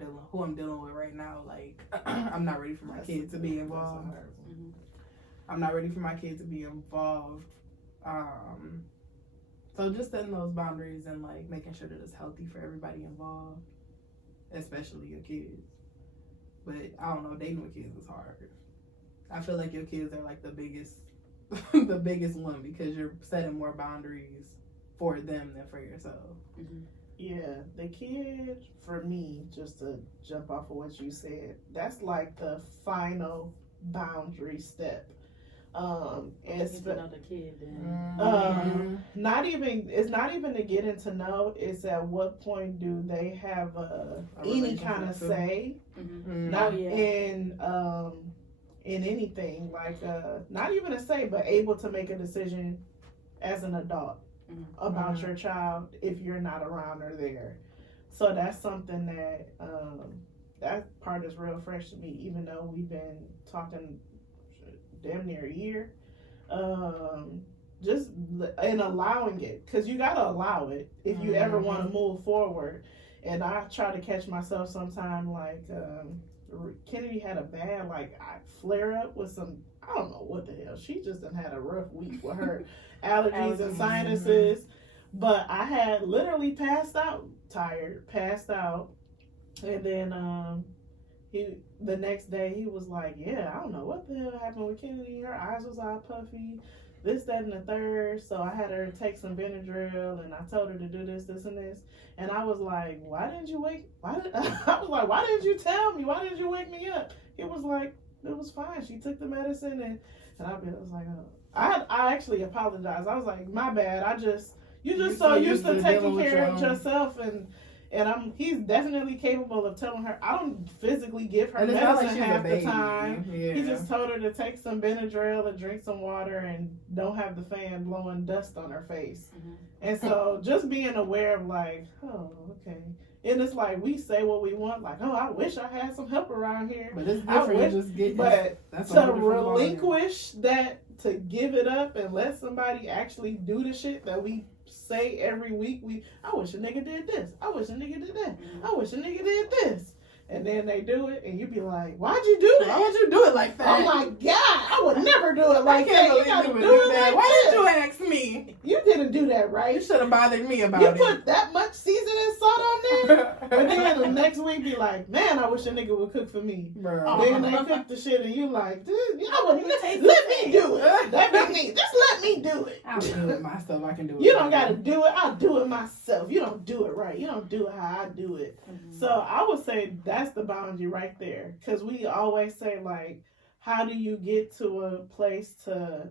dealing with right now, like, I'm not ready for my kid to be involved. I'm not ready for my kid to be involved. So just setting those boundaries and, like, making sure that it's healthy for everybody involved, especially your kids. But I don't know, dating with kids is hard. I feel like your kids are like the biggest the biggest one, because you're setting more boundaries for them than for yourself. Yeah, the kid, for me, just to jump off of what you said, that's like the final boundary step. It's to know the kid then. It's not even to get into know. It's at what point do they have any kind of say, not in anything, like not even a say, but able to make a decision as an adult about your child if you're not around or there. So that's something that that part is real fresh to me, even though we've been talking damn near a year. Just in allowing it, because you gotta allow it if you ever want to move forward. And I try to catch myself sometime, like Kennedy had a bad flare up with some, I don't know what the hell. She just done had a rough week with her allergies and sinuses. But I had literally passed out, passed out, and then the next day he was like, yeah, I don't know what the hell happened with Kennedy. Her eyes was all puffy, this, that, and the third. So I had her take some Benadryl, and I told her to do this, this, and this. And I was like, why didn't you tell me? Why didn't you wake me up? He was like, it was fine. She took the medicine, and I was like, oh. I actually apologized. I was like, my bad. You just so used to taking care of yourself, and he's definitely capable of telling her. I don't physically give her medicine half the time. Yeah. He just told her to take some Benadryl and drink some water and don't have the fan blowing dust on her face. Mm-hmm. And so just being aware of like, oh, okay. And it's like we say what we want, like, oh, I wish I had some help around here. But it's different. But to relinquish that, to give it up and let somebody actually do the shit that we say every week, I wish a nigga did this. I wish a nigga did that. I wish a nigga did this. And then they do it, and you be like, why'd you do that? Why would you do it like that? Oh my God, I would never do it like that. You gotta do it that. like Why that. did you ask me? You didn't do that, right? You should have bothered me about You it. put that much seasoning salt on there? And then the next week be like, man, I wish a nigga would cook for me. Bro. Then they cook the shit and you like, dude, I wouldn't let me do it. That be me. Just let me do it. I'll do it myself. I can do it. You don't gotta do it. I'll do it myself. You don't do it right. You don't do it how I do it. Mm-hmm. So I would say that's the boundary right there. Because we always say like, how do you get to a place to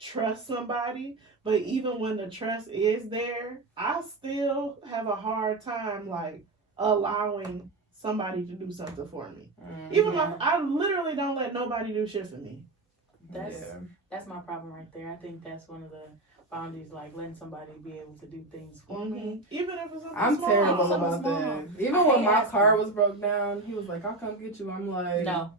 trust somebody? But even when the trust is there, I still have a hard time like allowing somebody to do something for me. Mm-hmm. Even I literally don't let nobody do shit for me. That's my problem right there. I think that's one of the boundaries, like letting somebody be able to do things for me. Even if it's something I'm small. terrible Something about small. that. Even I when hate my asking. car was broke down, he was like, I'll come get you. I'm like, No.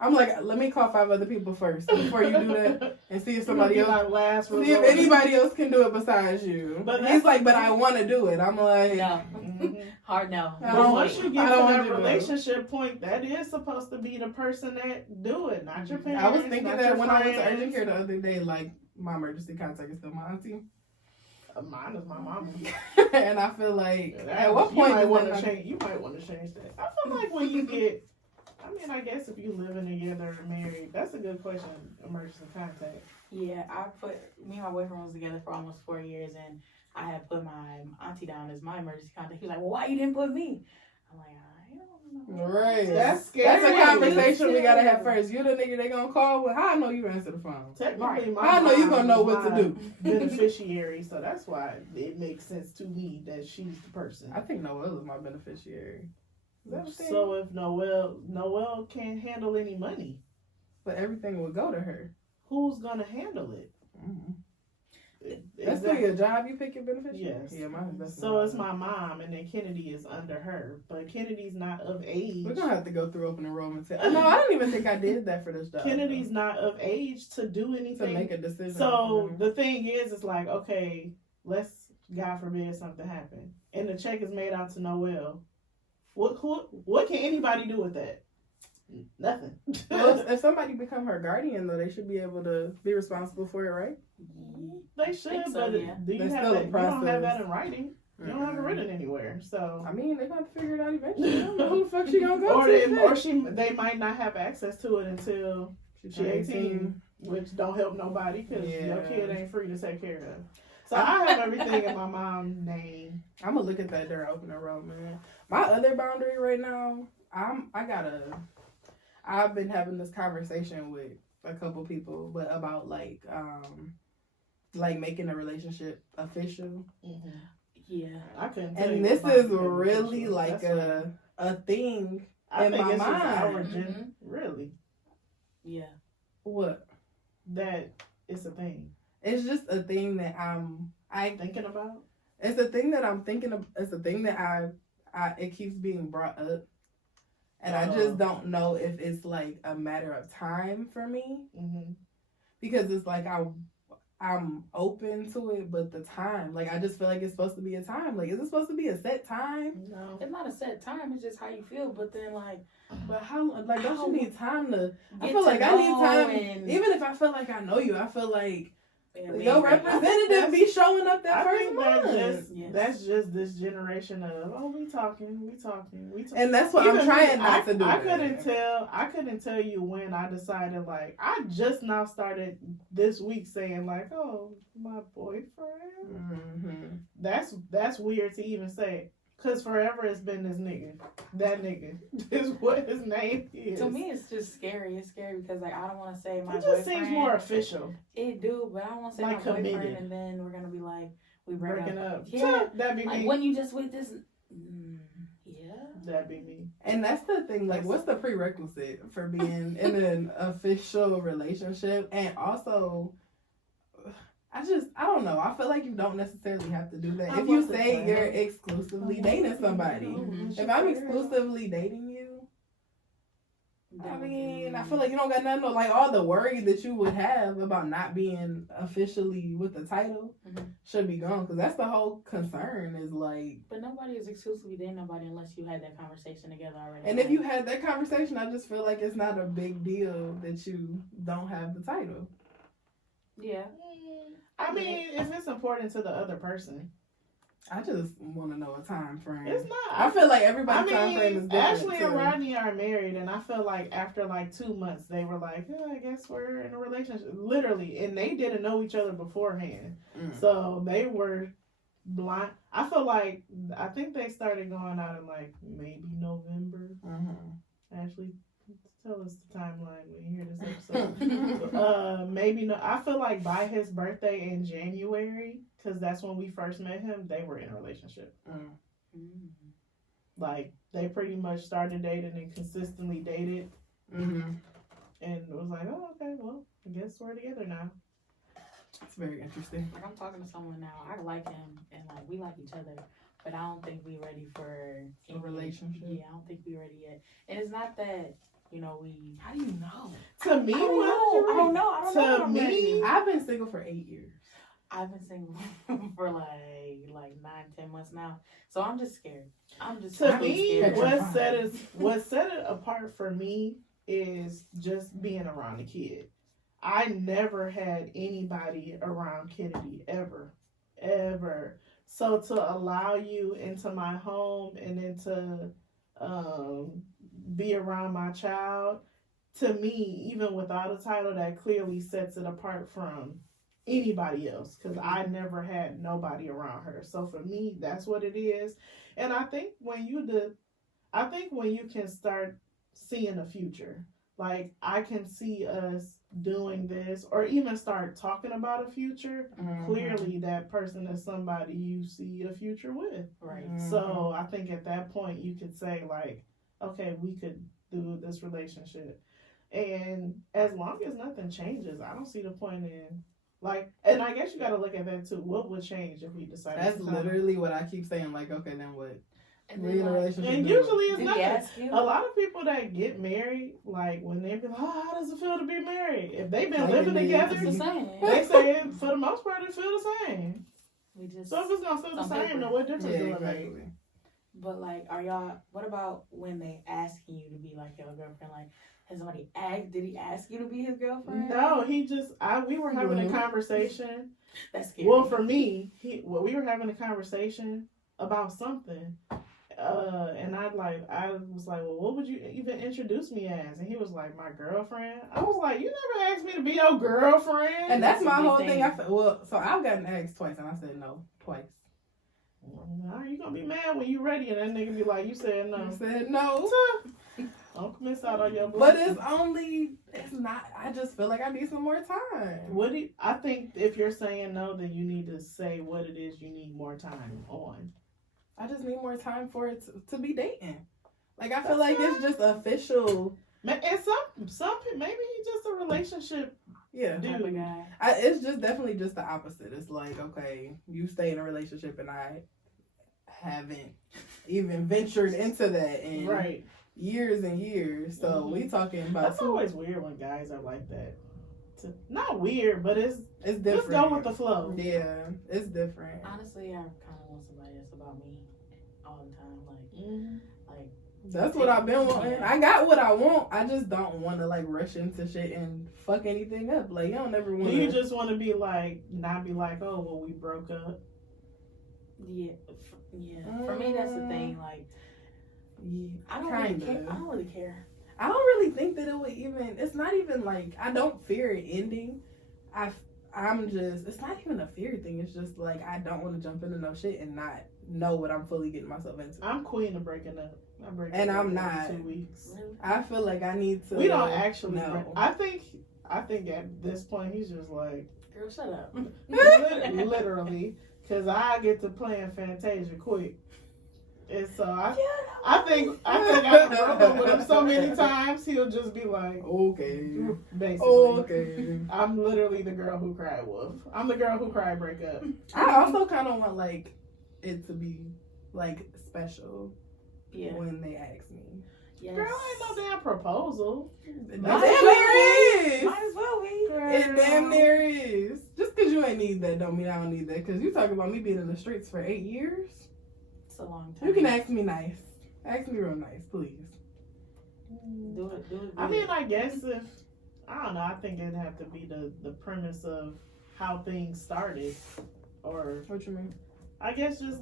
I'm like, let me call 5 other people first before you do that and see if somebody else, like last see if resort. anybody else can do it besides you. But But he's like, but I want to do it. I'm like, No. Mhm. Hard no. I But don't once you get I to don't want that you to. relationship point, that is supposed to be the person that do it, not your parents. I was thinking not that your when I went to friends. urgent care the other day, like, my emergency contact is still my auntie. Mine is my mama. And I feel like, Yeah, at what point you might does want that to not- change? You might want to change that. I feel like when you get, I mean, I guess if you living together or married, that's a good question. Emergency contact. Yeah, me and my boyfriend was together for almost 4 years, and I had put my auntie down as my emergency contact. He was like, well, why you didn't put me? I'm like, I don't know. Right. That's scary. That's a conversation we gotta have Yeah. first. You the nigga they gonna call? Well, how I know you answer the phone? Technically, my How I know you mom gonna know is what to my do? beneficiary, so that's why it makes sense to me that she's the person. I think Noelle is my beneficiary. Is that a thing? So if Noelle can't handle any money, But everything will go to her. who's gonna handle it? That's still your job. You pick your beneficiary. Yes. Yeah, mine. That's So it's my mom, and then Kennedy is under her. But Kennedy's not of age. We're gonna have to go through open enrollment. No, I don't even think I did that for this job. Kennedy's not of age to do to anything. make a decision. So the thing is, it's like, okay, let's, God forbid, something happen, and the check is made out to Noelle. What can anybody do with that? Nothing. Well, if somebody become her guardian, though, they should be able to be responsible for it, right? They should, think so, but yeah. do you There's have still a that? You don't have process. that in writing. You don't have it written anywhere. So I mean, they're gonna figure it out eventually. I don't know who the fuck she gonna go to. they might not have access to it until She's she 18, which don't help nobody because your Yeah. kid ain't free to take care of. So I have everything in my mom's name. I'm gonna look at that during open enrollment. My other boundary right now, I've been having this conversation with a couple people, but about like making a relationship official. Yeah. I couldn't tell you And this what is my really definition like is. a thing. I in think my it's just mind. origin, really, Yeah. What? that it's a thing. It's just a thing that Thinking about? It's a thing that I'm thinking of. It's a thing that it keeps being brought up, and I just don't know if it's like a matter of time for me, because it's like I'm open to it, but the time, like I just feel like it's supposed to be a time. Like, is it supposed to be a set time? No. It's not a set time. It's just how you feel. But then, like, But how? Like, don't you need time to? I Get feel to like I need know time. and- Even if I feel like I know you, I feel like Yeah, we Your ain't ready. representative be showing up that I first think month. Yes. that's just this generation of we talking. And that's what Even I'm trying me, not to do. I couldn't tell you when I decided, like, I just now started this week saying, like, oh, my boyfriend. Mm-hmm. That's weird to even say, cause forever it's been this nigga. That nigga is what his name is. To me, it's just scary. It's scary because like I don't want to say my it just boyfriend. seems more official. It do, but I don't want to say Like my boyfriend, committed. and then we're gonna be like we Breaking up. Yeah, That'd be like me. when you just with this. Yeah. That'd be me. And that's the thing. Like, what's the prerequisite for being in an official relationship? And also, I don't know. I feel like you don't necessarily have to do that. I If you wasn't say saying. you're exclusively dating somebody, Mhm. if I'm exclusively dating you, I mean, I feel like you don't got nothing, like all the worry that you would have about not being officially with the title Mhm. should be gone. Because that's the whole concern is like, But nobody is exclusively dating nobody unless you had that conversation together already. and if you had that conversation, I just feel like it's not a big deal that you don't have the title. Yeah. I mean, if it's important to the other person, I just want to know a time frame. it's not. I feel like I everybody's time frame is mean, different. Ashley too. and Rodney are married, and I feel like after like 2 months, they were like, "Oh, I guess we're in a relationship." Literally, and they didn't know each other beforehand, Mm. so they were blind. I think they started going out in like maybe November. Mhm. Ashley, tell us the timeline when you hear this episode. Maybe no. I feel like by his birthday in January, because that's when we first met him, they were in a relationship. Mm. Mm. Like they pretty much started dating and consistently dated, Mhm. and it was like, oh, okay, well, I guess we're together now. It's very interesting. Like I'm talking to someone now. I like him and like we like each other, but I don't think we ready for A relationship? Yeah, I don't think we ready yet. And it's not that we. How do you know? To me, I don't know. I don't know. To if I'm me, ready. I've been single for 8 years. I've been single for like 9-10 months now, so I'm just scared. I'm to really me, scared. what set it apart for me is just being around the kid. I never had anybody around Kennedy ever. So to allow you into my home and then to be around my child, to me, even without a title, that clearly sets it apart from anybody else, because I never had nobody around her. So for me, that's what it is. And I think when you can start seeing a future, like I can see us doing this or even start talking about a future, Mhm. clearly that person is somebody you see a future with. Right. Mhm. So I think at that point you could say like, okay, we could do this relationship. And as long as nothing changes, I don't see the point in like, and I guess you got to look at that too. What would change if we decided That's to come? literally what I keep saying. Like, okay, then what? And We in a then, like, relationship. And then what? usually it's did he nothing. ask you? A lot of people that get married, like when they be like, oh, how does it feel to be married? If they've been Like living it together, It's the same. they say for the most part it feel the same. We just. So if it's gonna feel the On same, paper. then what difference Yeah, does it make? exactly. But like, are y'all? What about when they asking you to be like your girlfriend? Like, has somebody asked? Did he ask you to be his girlfriend? No, we were having a Mhm. conversation. That's scary. Well, for me, we were having a conversation about something. And I was like, well, what would you even introduce me as? And he was like, my girlfriend. I was like, you never asked me to be your girlfriend. And that's That's a my big whole thing. thing. So I've gotten asked twice, and I said no twice. Are you gonna be mad when you ready? And that nigga be like, you said no. I said no. Don't miss out on your But blessing. it's not. I just feel like I need some more time. I think if you're saying no, then you need to say what it is you need more time on. I just need more time for it to be dating. Like, I feel That's like it's just official. And some people, maybe he's just a relationship Yeah. Type of guy. It's just definitely just the opposite. It's like, okay, you stay in a relationship and I haven't even ventured into that in right. years and years. So Mhm. we talking about That's always weird when guys are like that. Not weird, but it's it's just different. go with the flow. Yeah, it's different. Honestly, I kind of want somebody that's about me all the time. Like, Mhm. like That's what I've been wanting. I got what I want. I just don't want to like rush into shit and fuck anything up. Like you don't never want. Do you just want to be like, not be like, oh, well, we broke up? Yeah, For me, that's the thing. Like, I don't really care. I don't really care. I don't really think that it would even. It's not even like I don't fear it ending. I'm just. It's not even a fear thing. It's just like I don't want to jump into no shit and not know what I'm fully getting myself into. I'm queen of breaking up. I'm breaking And up I'm every not. 2 weeks. Really? I feel like I need to. We don't actually. know. I think at this point he's just like Girl, shut up. literally, because I get to playing Fantasia quick, and so I think I've broken with him so many times he'll just be like, Okay. basically. Okay. I'm literally the girl who cried wolf. I'm the girl who cried break up. I also kind of want like it to be like special Yeah. when they ask me. Yes. Girl, ain't no damn proposal. Damn Might near is. Might as well be. It damn near is. Just because you ain't need that don't mean I don't need that. Because you talking about me being in the streets for 8 years. It's a long time. You can ask me nice. Ask me real nice, please. Do it. I mean, I guess I don't know, I think it'd have to be the premise of how things started. Or, What you mean? I guess just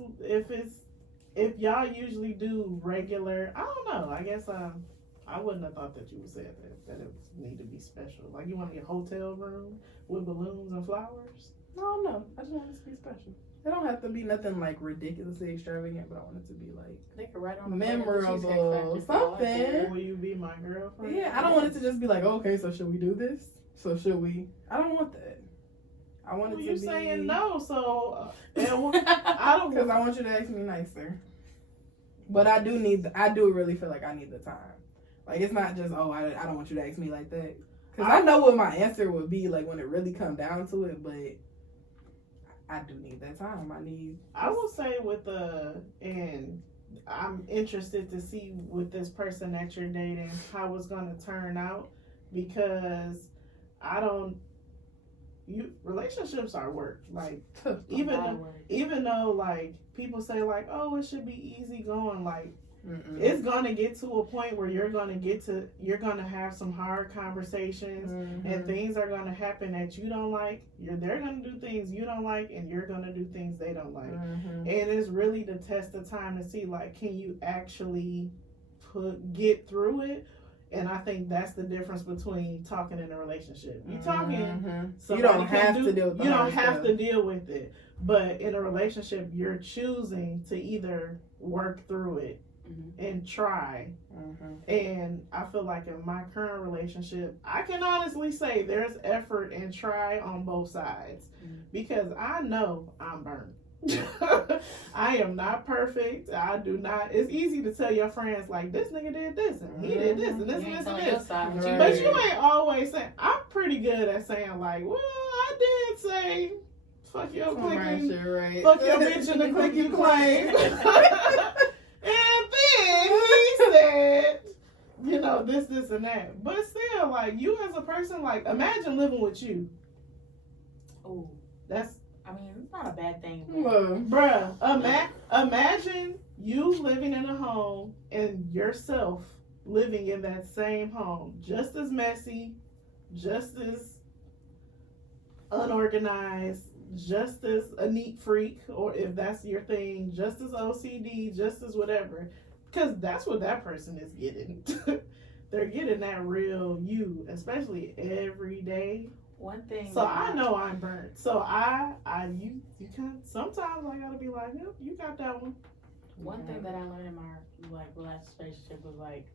if y'all usually do regular, I don't know, I guess I wouldn't have thought that you would say that it need to be special. Like you want a hotel room with balloons and flowers? No. I just want it to be special. It don't have to be nothing like ridiculously extravagant, but I want it to be like They could write on the memorable, something. Will you be my girlfriend? Yeah, I don't want it to just be like, okay, so should we do this? So should we? I don't want that. I want it Well, to you be. saying no, so I don't. Because I want you to ask me nicer. But I do really feel like I need the time. Like it's not just I don't want you to ask me like that. Because I know what my answer would be like when it really come down to it, but I do need that time. I will say and I'm interested to see with this person that you're dating how it's going to turn out, because relationships are work. Like even though like people say like, oh, it should be easy going, like it's gonna get to a point where you're gonna have some hard conversations, and things are gonna happen that you don't like. They're gonna do things you don't like, and you're gonna do things they don't like. And it's really the test of time to see like, can you actually get through it? And I think that's the difference between talking in a relationship. You talking, you don't have to deal with you don't have to deal with it. But in a relationship, you're choosing to either work through it and try. And I feel like in my current relationship, I can honestly say there's effort and try on both sides, because I know I'm burnt. I am not perfect. I do not. It's easy to tell your friends like, this nigga did this and he did this and this and this and this. Right. But you ain't always saying. I'm pretty good at saying like, well, I did say, fuck your clicking, right. fuck your bitch in the click you claim. And then he said, this and that. But still, like, you as a person, like, imagine living with you. Oh, I mean, it's not a bad thing. Bruh, imagine you living in a home and yourself living in that same home. Just as messy, just as unorganized, just as a neat freak, or if that's your thing, just as OCD, just as whatever. Because that's what that person is getting. They're getting that real you, especially every day. One thing. So I know I'm burnt. So you kind of, sometimes I gotta be like, yep, you got that one. One thing that I learned in my last relationship was like,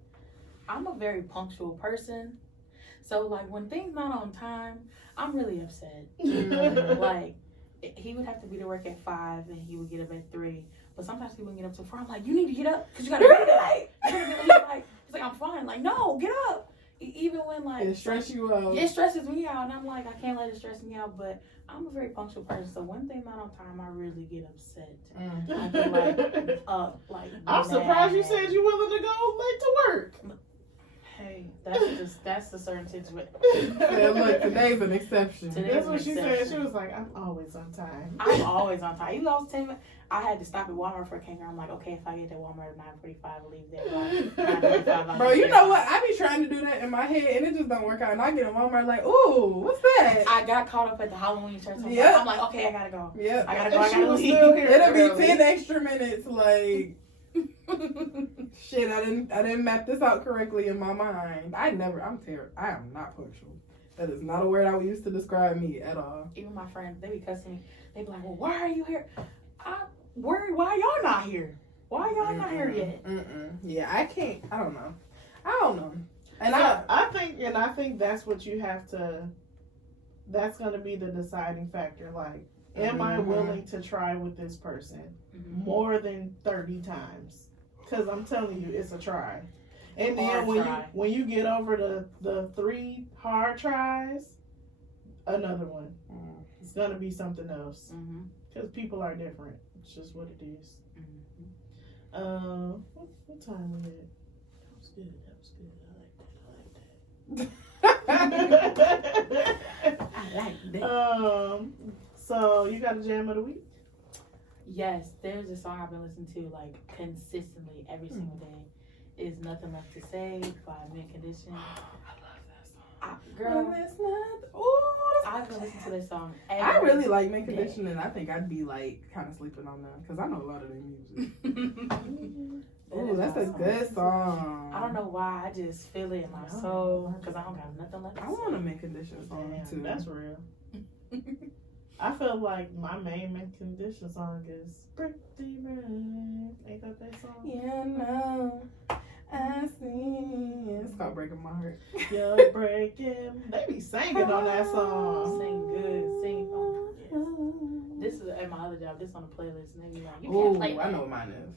I'm a very punctual person. So like when things not on time, I'm really upset. Like he would have to be to work at 5 and he would get up at 3. But sometimes he wouldn't get up till 4. I'm like, you need to get up because you gotta be late. He's like, I'm fine. Like, no, get up. Even when like it stresses you out. It stresses me out, and I'm like, I can't let it stress me out. But I'm a very punctual person, so one thing not on time, I really get upset. I get like I'm surprised you said you're willing to go late to work. Hey, that's a certain situation. Yeah, look, today's an exception. Today- That's what she said. Exception. She was like, I'm always on time. I'm always on time. You know, I was telling you, I had to stop at Walmart for a kangaroo. I'm like, okay, if I get to Walmart at 9:45, I'll leave there. by 9:45. Bro, you know what? I be trying to do that in my head and it just don't work out. And I get in Walmart like, ooh, what's that? I got caught up at the Halloween church. Yeah. I'm like, okay, I gotta go. Yep. I gotta go. And I she gotta was leave. still here. It'll be early. 10 extra minutes. Like, shit, I didn't map this out correctly in my mind. I'm terrible. I am not punctual. That is not a word I would use to describe me at all. Even my friends, they be cussing me. They be like, well, why are you here? Why y'all not here? Why y'all not here yet? Yeah, I can't. I don't know. And So, I think that's what you have to. That's gonna be the deciding factor. Like, am I willing to try with this person more than 30 times? Because I'm telling you, it's a try. And then when you get over the 3 hard tries, another one. It's gonna be something else. Because people are different. It's just what it is. What time was it? That was good. I like that. So you got a jam of the week? Yes, there's a song I've been listening to like consistently every single day. Is Nothing Left to Say by Mint Condition. I love that song. Girl, I've been listening to this song I really like Mint Condition, and I think I'd be like kind of sleeping on them because I know a lot of their music. Ooh, that's a good song. I don't know why, I just feel it in my soul because I don't got nothing left to I say. want a Mint Condition song Damn, too. that's real. I feel like my main Mint Condition song is Pretty Red. Ain't that song? Yeah, no, I see. It's called Breaking My Heart. You're breaking. They be singing on that song. Sing good, sing. Oh, yes. This is at my other job. This on the playlist, and they be like, you can't Ooh, play that. I know what mine is.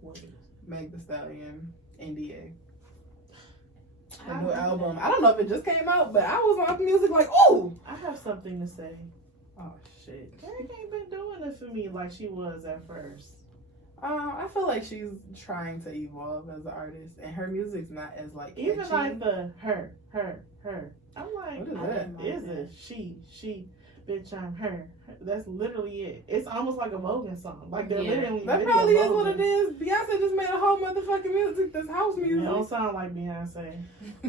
What is Meg Thee Stallion, NDA. I The don't new know album. that. I don't know if it just came out, but I was on music like, ooh. I have something to say. Oh shit. Drake ain't been doing it for me like she was at first. I feel like she's trying to evolve as an artist, and her music's not as like Even catchy. like the her. I'm like, What is I that? didn't like is that. it she? Bitch, I'm her. That's literally it. It's almost like a Vogan song. Like they're Yeah. literally. That video probably is Vogan. what it is. Beyonce just made a whole motherfucking music, this house It music. don't sound like Beyonce.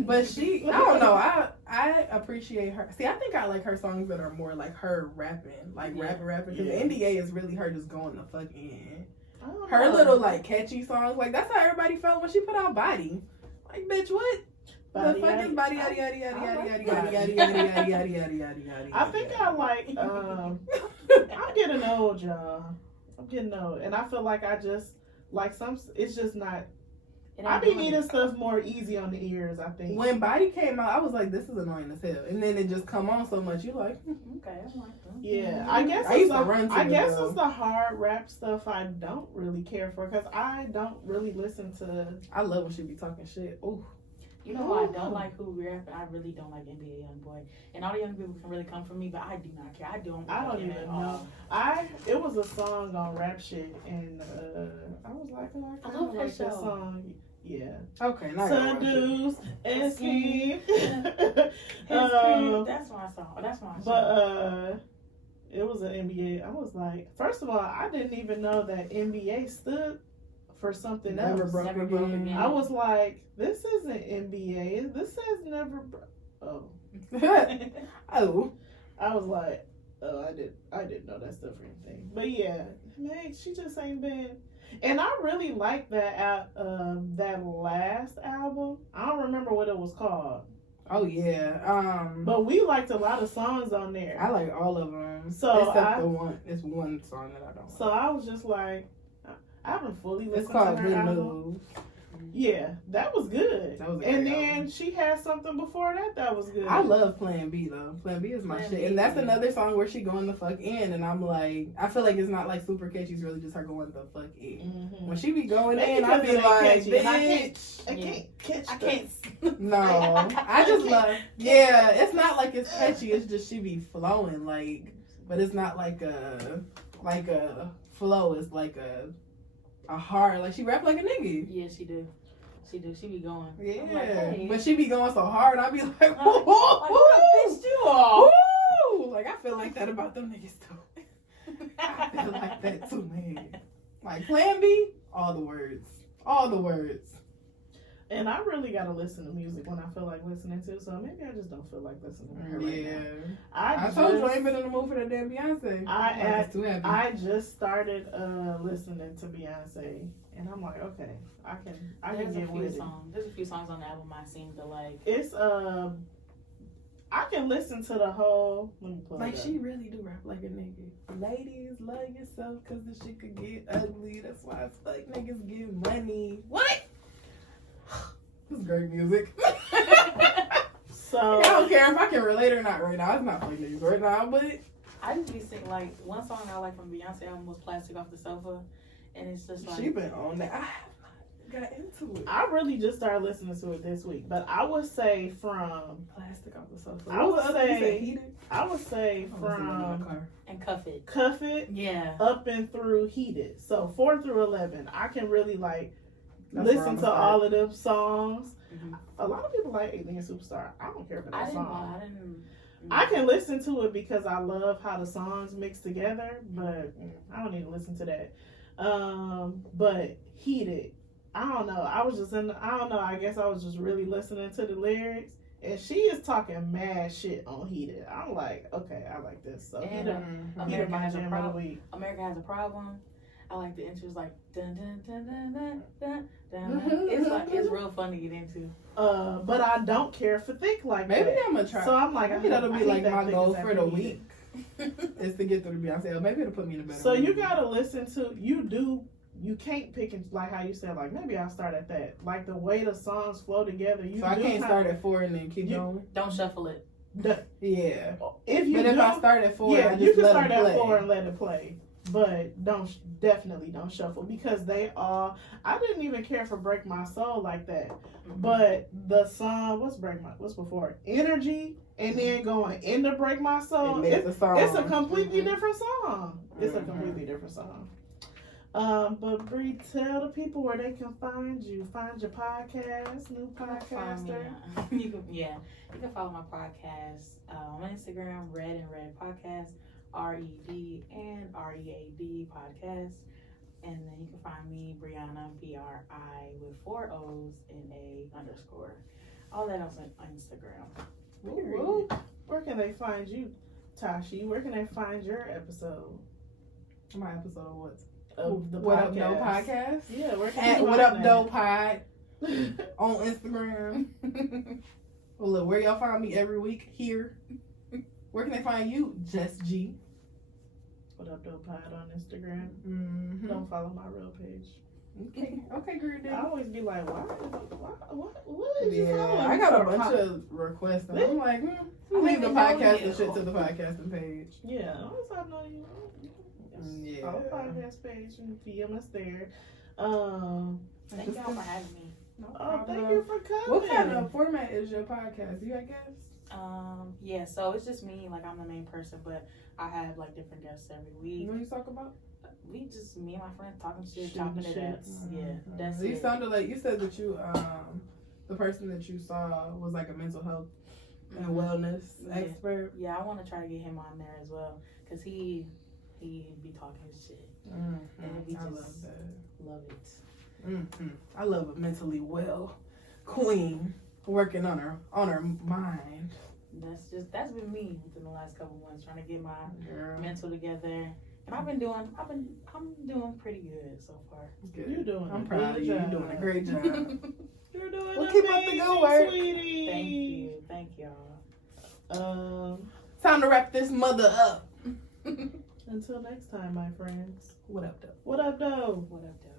But she, I don't know. I appreciate her. See, I think I like her songs that are more like her rapping, like Yeah. rapping. Because Yeah. NDA is really her just going the fuck in. I don't Her know. little like catchy songs, like that's how everybody felt when she put out Body. Like, bitch, what? Body The fuck is Body Yaddy. yaddy yaddy I yaddy like yaddy yaddy yaddy yaddy yaddy yaddy yaddy yaddy. I think I like. I'm getting old, y'all. I'm getting old, and I feel like I just like some. It's just not. It I ain't be doing needing it. stuff more easy on the ears. I think. When Body came out, I was like, this is annoying as hell. And then it just come on so much, you like, Okay, I'm like, Yeah, I guess I it's used to the, run to I it, guess though. it's the hard rap stuff I don't really care for because I don't really listen to. I love when she be talking shit. Ooh. You know who I don't like who rap? I really don't like NBA YoungBoy. And all the young people can really come for me, but I do not care. I don't like him even at know. all. It was a song on Rap Shit, and I was like, oh, I I kind love of that like that show. song. Yeah. Okay, now I gotta watch it. Seduce and scheme. That's my song. That's my song. But it was an NBA. I was like, first of all, I didn't even know that NBA stood for something Never else. broke Never broke again. again. I was like, this isn't NBA. This says never. Oh, Oh. I was like, oh, I didn't know that stuff or anything. But yeah, Meg, she just ain't been. And I really like that that last album. I don't remember what it was called, Oh yeah. but we liked a lot of songs on there. I like all of them. So except the one. It's one song that I don't. So I was just like, I haven't fully listened It's called to her Good album. News. Yeah, that was good. That was a And great then album. she had something before that was good. I love Plan B though. Plan B is my Plan shit, B. and that's another song where she going the fuck in, and I'm like, I feel like it's not like super catchy. It's really just her going the fuck in. Mhm. When she be going Maybe in, I because be it ain't like, catchy, and I bitch. I Yeah. can't catch. I the- can't. No, I just love. Yeah, it's not like it's catchy. It's just she be flowing like, but it's not like a flow. It's like a hard like she rap like a nigga. Yeah, she do. She do. She be going. Yeah, I'm like, hey. but she be going so hard. I be like, Like, whoa, who done pissed you off? woo! Like I feel like that about them niggas too. I feel like that too, man. Like Plan B, all the words. And I really gotta listen to music when I feel like listening to. So maybe I just don't feel like listening to her right now. I told you I ain't been in the mood for that damn Beyonce. I too happy. I just started listening to Beyonce, and I'm like, okay, I can There's get a few with it. songs. There's a few songs on the album I seem to like. It's I can listen to the whole. Let me pull Like it up. she really do rap like a nigga. Ladies, love yourself cause the shit could get ugly. That's why it's like niggas give money. What? This is great music. So I don't care if I can relate or not right now. It's not for niggas right now, but I just be singing like one song I like from Beyonce album was "Plastic Off the Sofa," and it's just like she been on that. I have not got into it. I really just started listening to it this week, but I would say from Plastic off the sofa. I would What was the other one? You said say Heated? I would say I was in my from car. and Cuff It. Cuff It Yeah. up and through Heated. So 4 through 11, I can really like That's where listen I'ma to start. all of them songs. Mhm. A lot of people like Alien Superstar. I don't care for I that didn't. song. I didn't. I can listen to it because I love how the songs mix together, but I don't need to listen to that. But Heated, I don't know. I don't know. I guess I was just really listening to the lyrics, and she is talking mad shit on Heated. I'm like, okay, I like this. So And, Heated, Mhm. Heated America my Has a jam of the Problem. week. America Has a Problem. I like the intros like dun dun dun dun dun dun dun. Dun. It's real fun to get into. But I don't care for Thick like Maybe that. I'm gonna try. So I'm like, Maybe that'll I be need like that my Thick goal as for the after week. Is to get through the Beyonce album. Maybe it'll put me in a better So mood. you gotta listen to you can't pick and like how you said like maybe I'll start at that like the way the songs flow together. So I can't start at 4 and then keep You- going. Don't shuffle it. Yeah. If you But if do, I start at 4, I yeah, just you can let start them at play. 4 and let it play. But definitely don't shuffle because they all. I didn't even care for Break My Soul like that. But the song, what's before Energy, and then going into Break My Soul, It makes the song. it's a completely Mhm. different song. It's a Mhm. completely different song. But Bree, tell the people where they can find you. Find your podcast, new podcaster. You can follow my podcast on Instagram, Red and Red Podcast, RED and READ Podcast, and then you can find me, Brianna, BRI with 4 O's and A_. All that on Instagram. Woo. Where can they find you, Tashi? Where can they find your episode My episode of what? of the What podcast? Up Doe podcast? Yeah, where can At you What find Up Doe Pod on Instagram. Well, look, where y'all find me every week? Here. Where can they find you? Just G. What Up Doe Pod on Instagram. Mm-hmm. Don't follow my real page. Okay, girl. I always be like, what is you Yeah, following? I got a for? bunch of requests, and I'm like, I leave the don't know podcast you. and shit to the podcasting page. Yeah, always I know you. Yeah. Follow podcast page and DM us there. Thank y'all for having me. No Oh, problem. thank you for coming. What kind of format is your podcast? You got guests? Yeah, so it's just me, like I'm the main person, but I have like different guests every week. What do you talk about? We just me and my friends talking shit, Shooting chopping it up. shit. Yeah, that's You it. sounded like you said that you the person that you saw was like a mental health and Mhm. wellness Yeah. expert. Yeah, I want to try to get him on there as well, cause he be talking shit. And we I just love that. love it. I love a mentally well queen working on her mind. That's been me within the last couple months, trying to get my Girl, mental together. And I'm doing pretty good so far. good. You're doing I'm a proud good of you. job. You're doing a great job. You're doing Well, keep up the good amazing, work. sweetie. Thank y'all. Time to wrap this mother up. Until next time, my friends. What up, though? What up, though? What up, though?